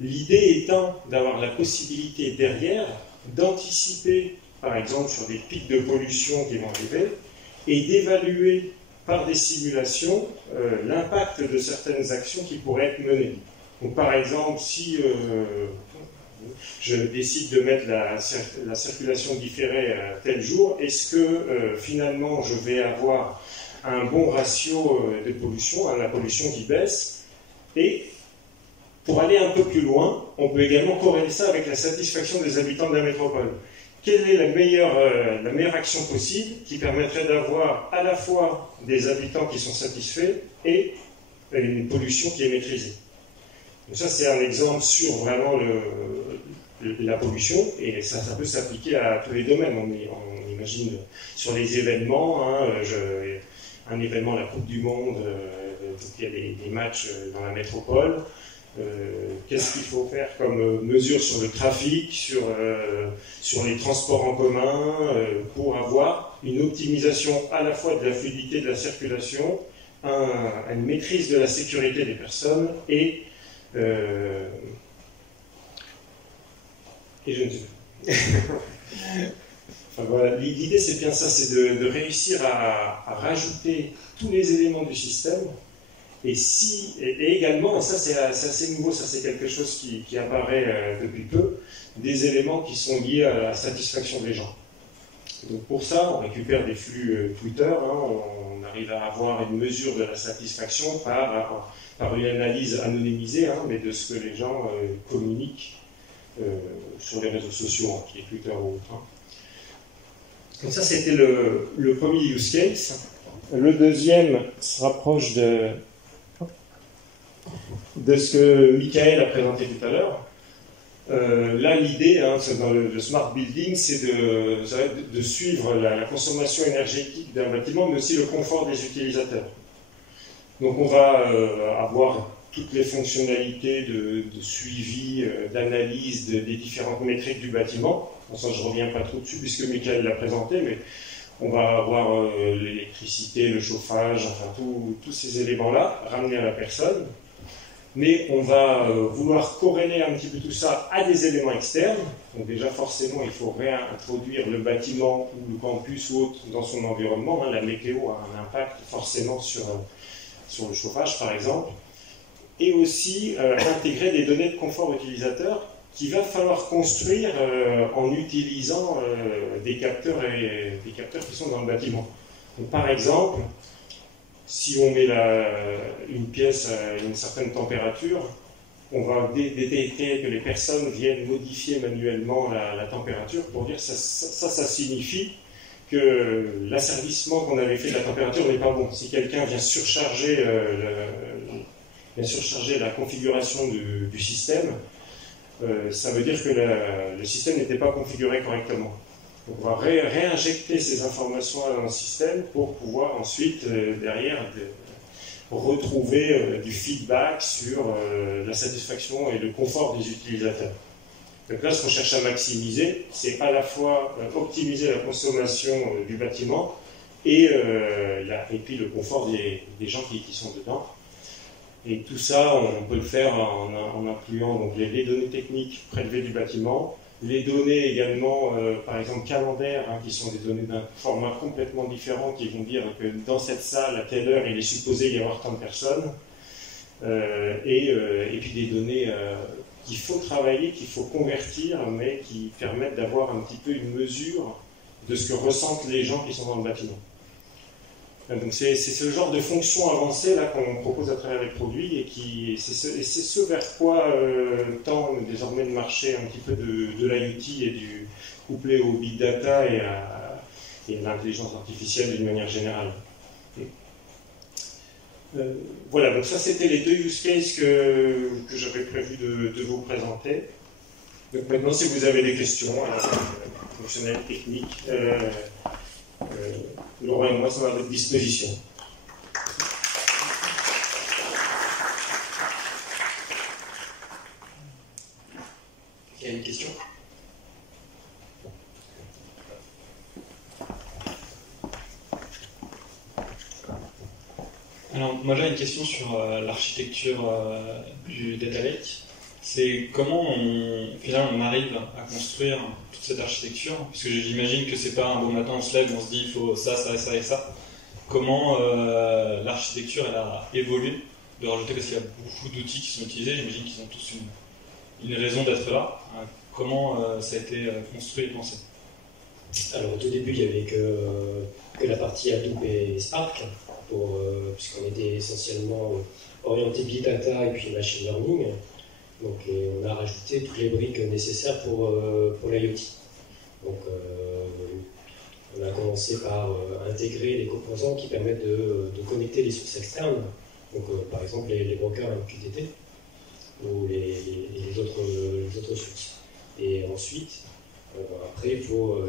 L'idée étant d'avoir la possibilité derrière d'anticiper, par exemple, sur des pics de pollution qui vont arriver, et d'évaluer par des simulations l'impact de certaines actions qui pourraient être menées. Donc, par exemple, si je décide de mettre la circulation différée à tel jour, est-ce que finalement je vais avoir un bon ratio de pollution, hein, la pollution qui baisse? Et pour aller un peu plus loin, on peut également corréler ça avec la satisfaction des habitants de la métropole. Quelle est la meilleure action possible qui permettrait d'avoir à la fois des habitants qui sont satisfaits et une pollution qui est maîtrisée? Donc ça, c'est un exemple sur vraiment la pollution, et ça peut s'appliquer à tous les domaines. On imagine sur les événements, hein, un événement, la Coupe du Monde, il y a des matchs dans la métropole. Qu'est-ce qu'il faut faire comme mesure sur le trafic, sur les transports en commun, pour avoir une optimisation à la fois de la fluidité de la circulation, une maîtrise de la sécurité des personnes et je ne sais pas. Enfin, voilà. L'idée, c'est bien ça, c'est de réussir à rajouter tous les éléments du système. Et également, et ça c'est assez nouveau, ça c'est quelque chose qui apparaît depuis peu, des éléments qui sont liés à la satisfaction des gens. Donc pour ça, on récupère des flux Twitter, hein, on arrive à avoir une mesure de la satisfaction par une analyse anonymisée, hein, mais de ce que les gens communiquent sur les réseaux sociaux, hein, qui est Twitter ou autre. Hein. Donc ça c'était le premier use case. Le deuxième se rapproche de ce que Michael a présenté tout à l'heure. Là, l'idée, hein, dans le smart building, c'est de suivre la consommation énergétique d'un bâtiment, mais aussi le confort des utilisateurs. Donc, on va avoir toutes les fonctionnalités de suivi, d'analyse des différentes métriques du bâtiment. Bon, ça, je ne reviens pas trop dessus, puisque Michael l'a présenté, mais on va avoir l'électricité, le chauffage, enfin tous ces éléments-là ramenés à la personne. Mais on va vouloir corréler un petit peu tout ça à des éléments externes. Donc déjà, forcément, il faut réintroduire le bâtiment ou le campus ou autre dans son environnement. Hein. La météo a un impact forcément sur le chauffage, par exemple. Et aussi intégrer des données de confort utilisateur qu'il va falloir construire en utilisant des capteurs qui sont dans le bâtiment. Donc, par exemple, si on met une pièce à une certaine température, on va détecter que les personnes viennent modifier manuellement la température pour dire ça signifie que l'asservissement qu'on avait fait de la température n'est pas bon. Si quelqu'un vient surcharger la configuration du système, ça veut dire que le système n'était pas configuré correctement. Donc on va réinjecter ces informations dans le système pour pouvoir ensuite, derrière, retrouver du feedback sur la satisfaction et le confort des utilisateurs. Donc là, ce qu'on cherche à maximiser, c'est à la fois optimiser la consommation du bâtiment et puis le confort des gens qui sont dedans. Et tout ça, on peut le faire en incluant donc, les données techniques prélevées du bâtiment, les données également, par exemple calendaires, qui sont des données d'un format complètement différent, qui vont dire que dans cette salle, à telle heure, il est supposé y avoir tant de personnes, et puis des données qu'il faut travailler, qu'il faut convertir, mais qui permettent d'avoir un petit peu une mesure de ce que ressentent les gens qui sont dans le bâtiment. Donc c'est ce genre de fonction avancée là qu'on propose à travers les produits et c'est ce vers quoi tend désormais le marché un petit peu de l'IoT et du couplé au big data et à l'intelligence artificielle d'une manière générale. Voilà, donc ça c'était les deux use cases que j'avais prévu de vous présenter. Donc maintenant si vous avez des questions fonctionnelles, techniques, Laurent et moi sommes à votre disposition. Il y a une question ? Alors, moi j'ai une question sur l'architecture du Data Lake. C'est comment finalement on arrive à construire toute cette architecture, puisque j'imagine que c'est pas un bon matin on se lève et on se dit il faut ça, ça et ça et ça. Comment l'architecture elle a évolué de rajouter, parce qu'il y a beaucoup d'outils qui sont utilisés, j'imagine qu'ils ont tous une raison d'être là. Comment ça a été construit et pensé? Alors au tout début il n'y avait que la partie Hadoop et Spark, puisqu'on était essentiellement orienté Big Data et puis Machine Learning. Donc on a rajouté toutes les briques nécessaires pour l'IoT. Donc on a commencé par intégrer les composants qui permettent de connecter les sources externes. Donc par exemple les brokers MQTT ou les autres sources. Et ensuite, après il faut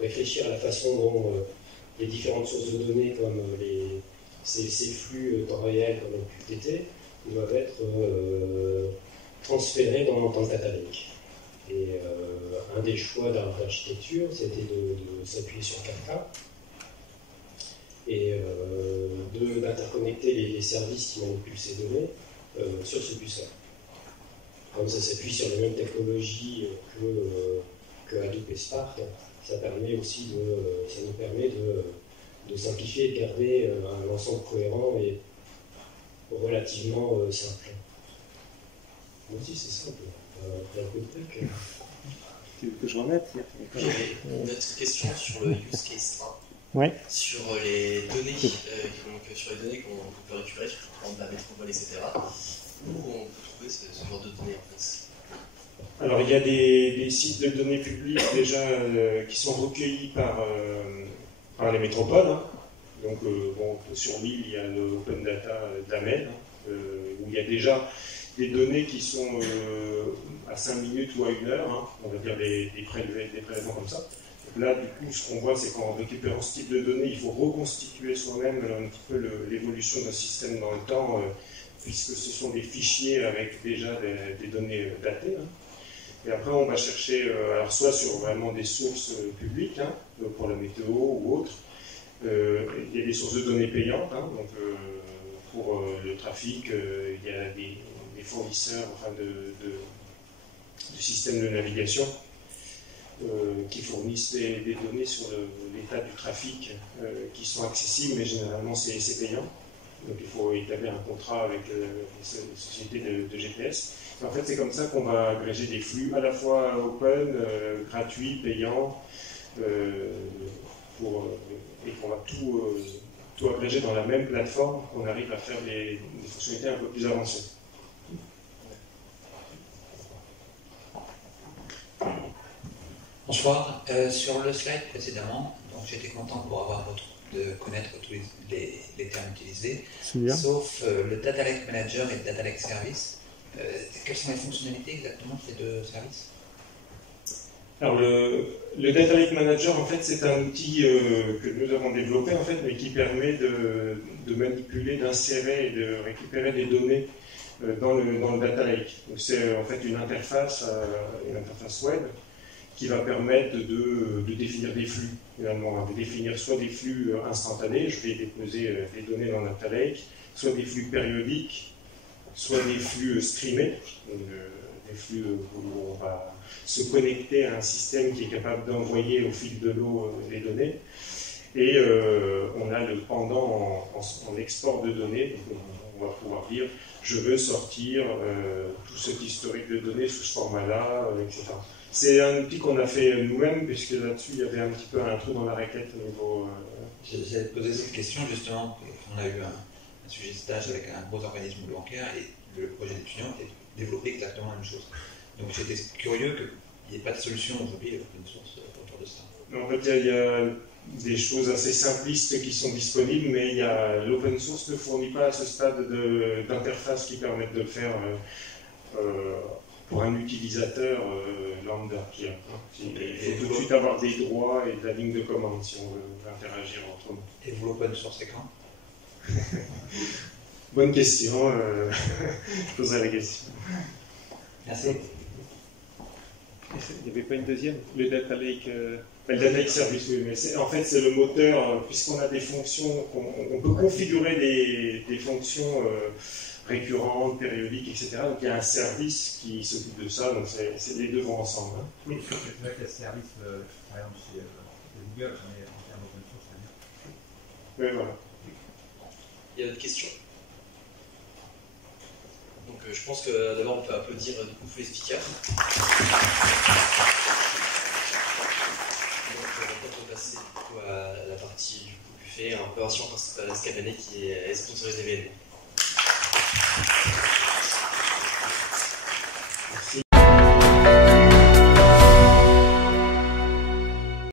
réfléchir à la façon dont les différentes sources de données comme ces flux temps réel comme MQTT doivent être transférés dans le data lake. Et un des choix d'architecture, c'était de s'appuyer sur Kafka et d'interconnecter les services qui manipulent ces données sur ce busseur. Comme ça s'appuie sur les mêmes technologies que Hadoop et Spark, ça nous permet de simplifier et de garder un ensemble cohérent et relativement simple. Moi aussi c'est simple. Un coup de truc. Tu veux que je remette? Une autre question sur le use case 1. Ouais. Sur les données, sur les données qu'on peut récupérer, sur par exemple la métropole, etc. Où on peut trouver ce genre de données en fait? Alors il y a des sites de données publiques déjà qui sont recueillis par les métropoles. Donc sur l'île, il y a le Open Data d'Amed, où il y a déjà des données qui sont à 5 minutes ou à 1 heure, on va dire des prélèvements comme ça. Donc là, du coup, ce qu'on voit, c'est qu'en récupérant ce type de données, il faut reconstituer soi-même un petit peu l'évolution d'un système dans le temps, puisque ce sont des fichiers avec déjà des données datées. Et après, on va chercher, alors soit sur vraiment des sources publiques, pour la météo ou autre. Il y a des sources de données payantes, donc pour le trafic, il y a des fournisseurs de systèmes de navigation qui fournissent des données sur l'état du trafic qui sont accessibles, mais généralement c'est payant. Donc il faut établir un contrat avec les sociétés de GPS. En fait, c'est comme ça qu'on va agréger des flux à la fois open, gratuits, payants, et qu'on va tout agréger dans la même plateforme, qu'on arrive à faire des fonctionnalités un peu plus avancées. Je Bonsoir. Sur le slide précédemment, donc j'étais content de connaître tous les termes utilisés, sauf le Data Lake Manager et le Data Lake Service. Quelles sont les fonctionnalités exactement de ces deux services? Alors le Data Lake Manager, en fait, c'est un outil que nous avons développé, en fait, mais qui permet de manipuler, d'insérer et de récupérer des données dans le Data Lake. C'est en fait une interface web qui va permettre de définir des flux, finalement, de définir soit des flux instantanés, je vais déposer des données dans le Data Lake, soit des flux périodiques, soit des flux streamés, des flux où on va se connecter à un système qui est capable d'envoyer au fil de l'eau les données. Et on a le pendant en export de données, donc on va pouvoir dire je veux sortir tout cet historique de données sous ce format-là, etc. C'est un outil qu'on a fait nous-mêmes, puisque là-dessus il y avait un petit peu un trou dans la raquette au niveau. J'allais te poser cette question justement. On a eu un sujet de stage avec un gros organisme bancaire et le projet d'étudiant était développé exactement la même chose. Donc j'étais curieux qu'il n'y ait pas de solution aujourd'hui open source autour de ça. En fait, il y a des choses assez simplistes qui sont disponibles, mais l'open source ne fournit pas à ce stade d'interface qui permettent de le faire pour un utilisateur lambda. Il faut tout de suite avoir des droits et de la ligne de commande si on veut interagir entre nous. Et vous l'open source, c'est quand? Bonne question, je poserai la question. Merci. Il n'y avait pas une deuxième? Le Data Lake, le Data Lake Service, oui, mais en fait c'est le moteur, puisqu'on a des fonctions, on peut configurer des fonctions récurrentes, périodiques, etc. Donc il y a un service qui s'occupe de ça, donc les deux vont ensemble. Hein. Oui, c'est vrai que le service, par exemple chez Google, on est en termes open source, c'est-à-dire. Oui, voilà. Il y a d'autres questions? Donc je pense que d'abord on peut applaudir du coup tous les speakers. Donc maintenant on va passer du coup à la partie du coup buffet, un peu ancien par Scapanet qui est sponsorisé l'événement.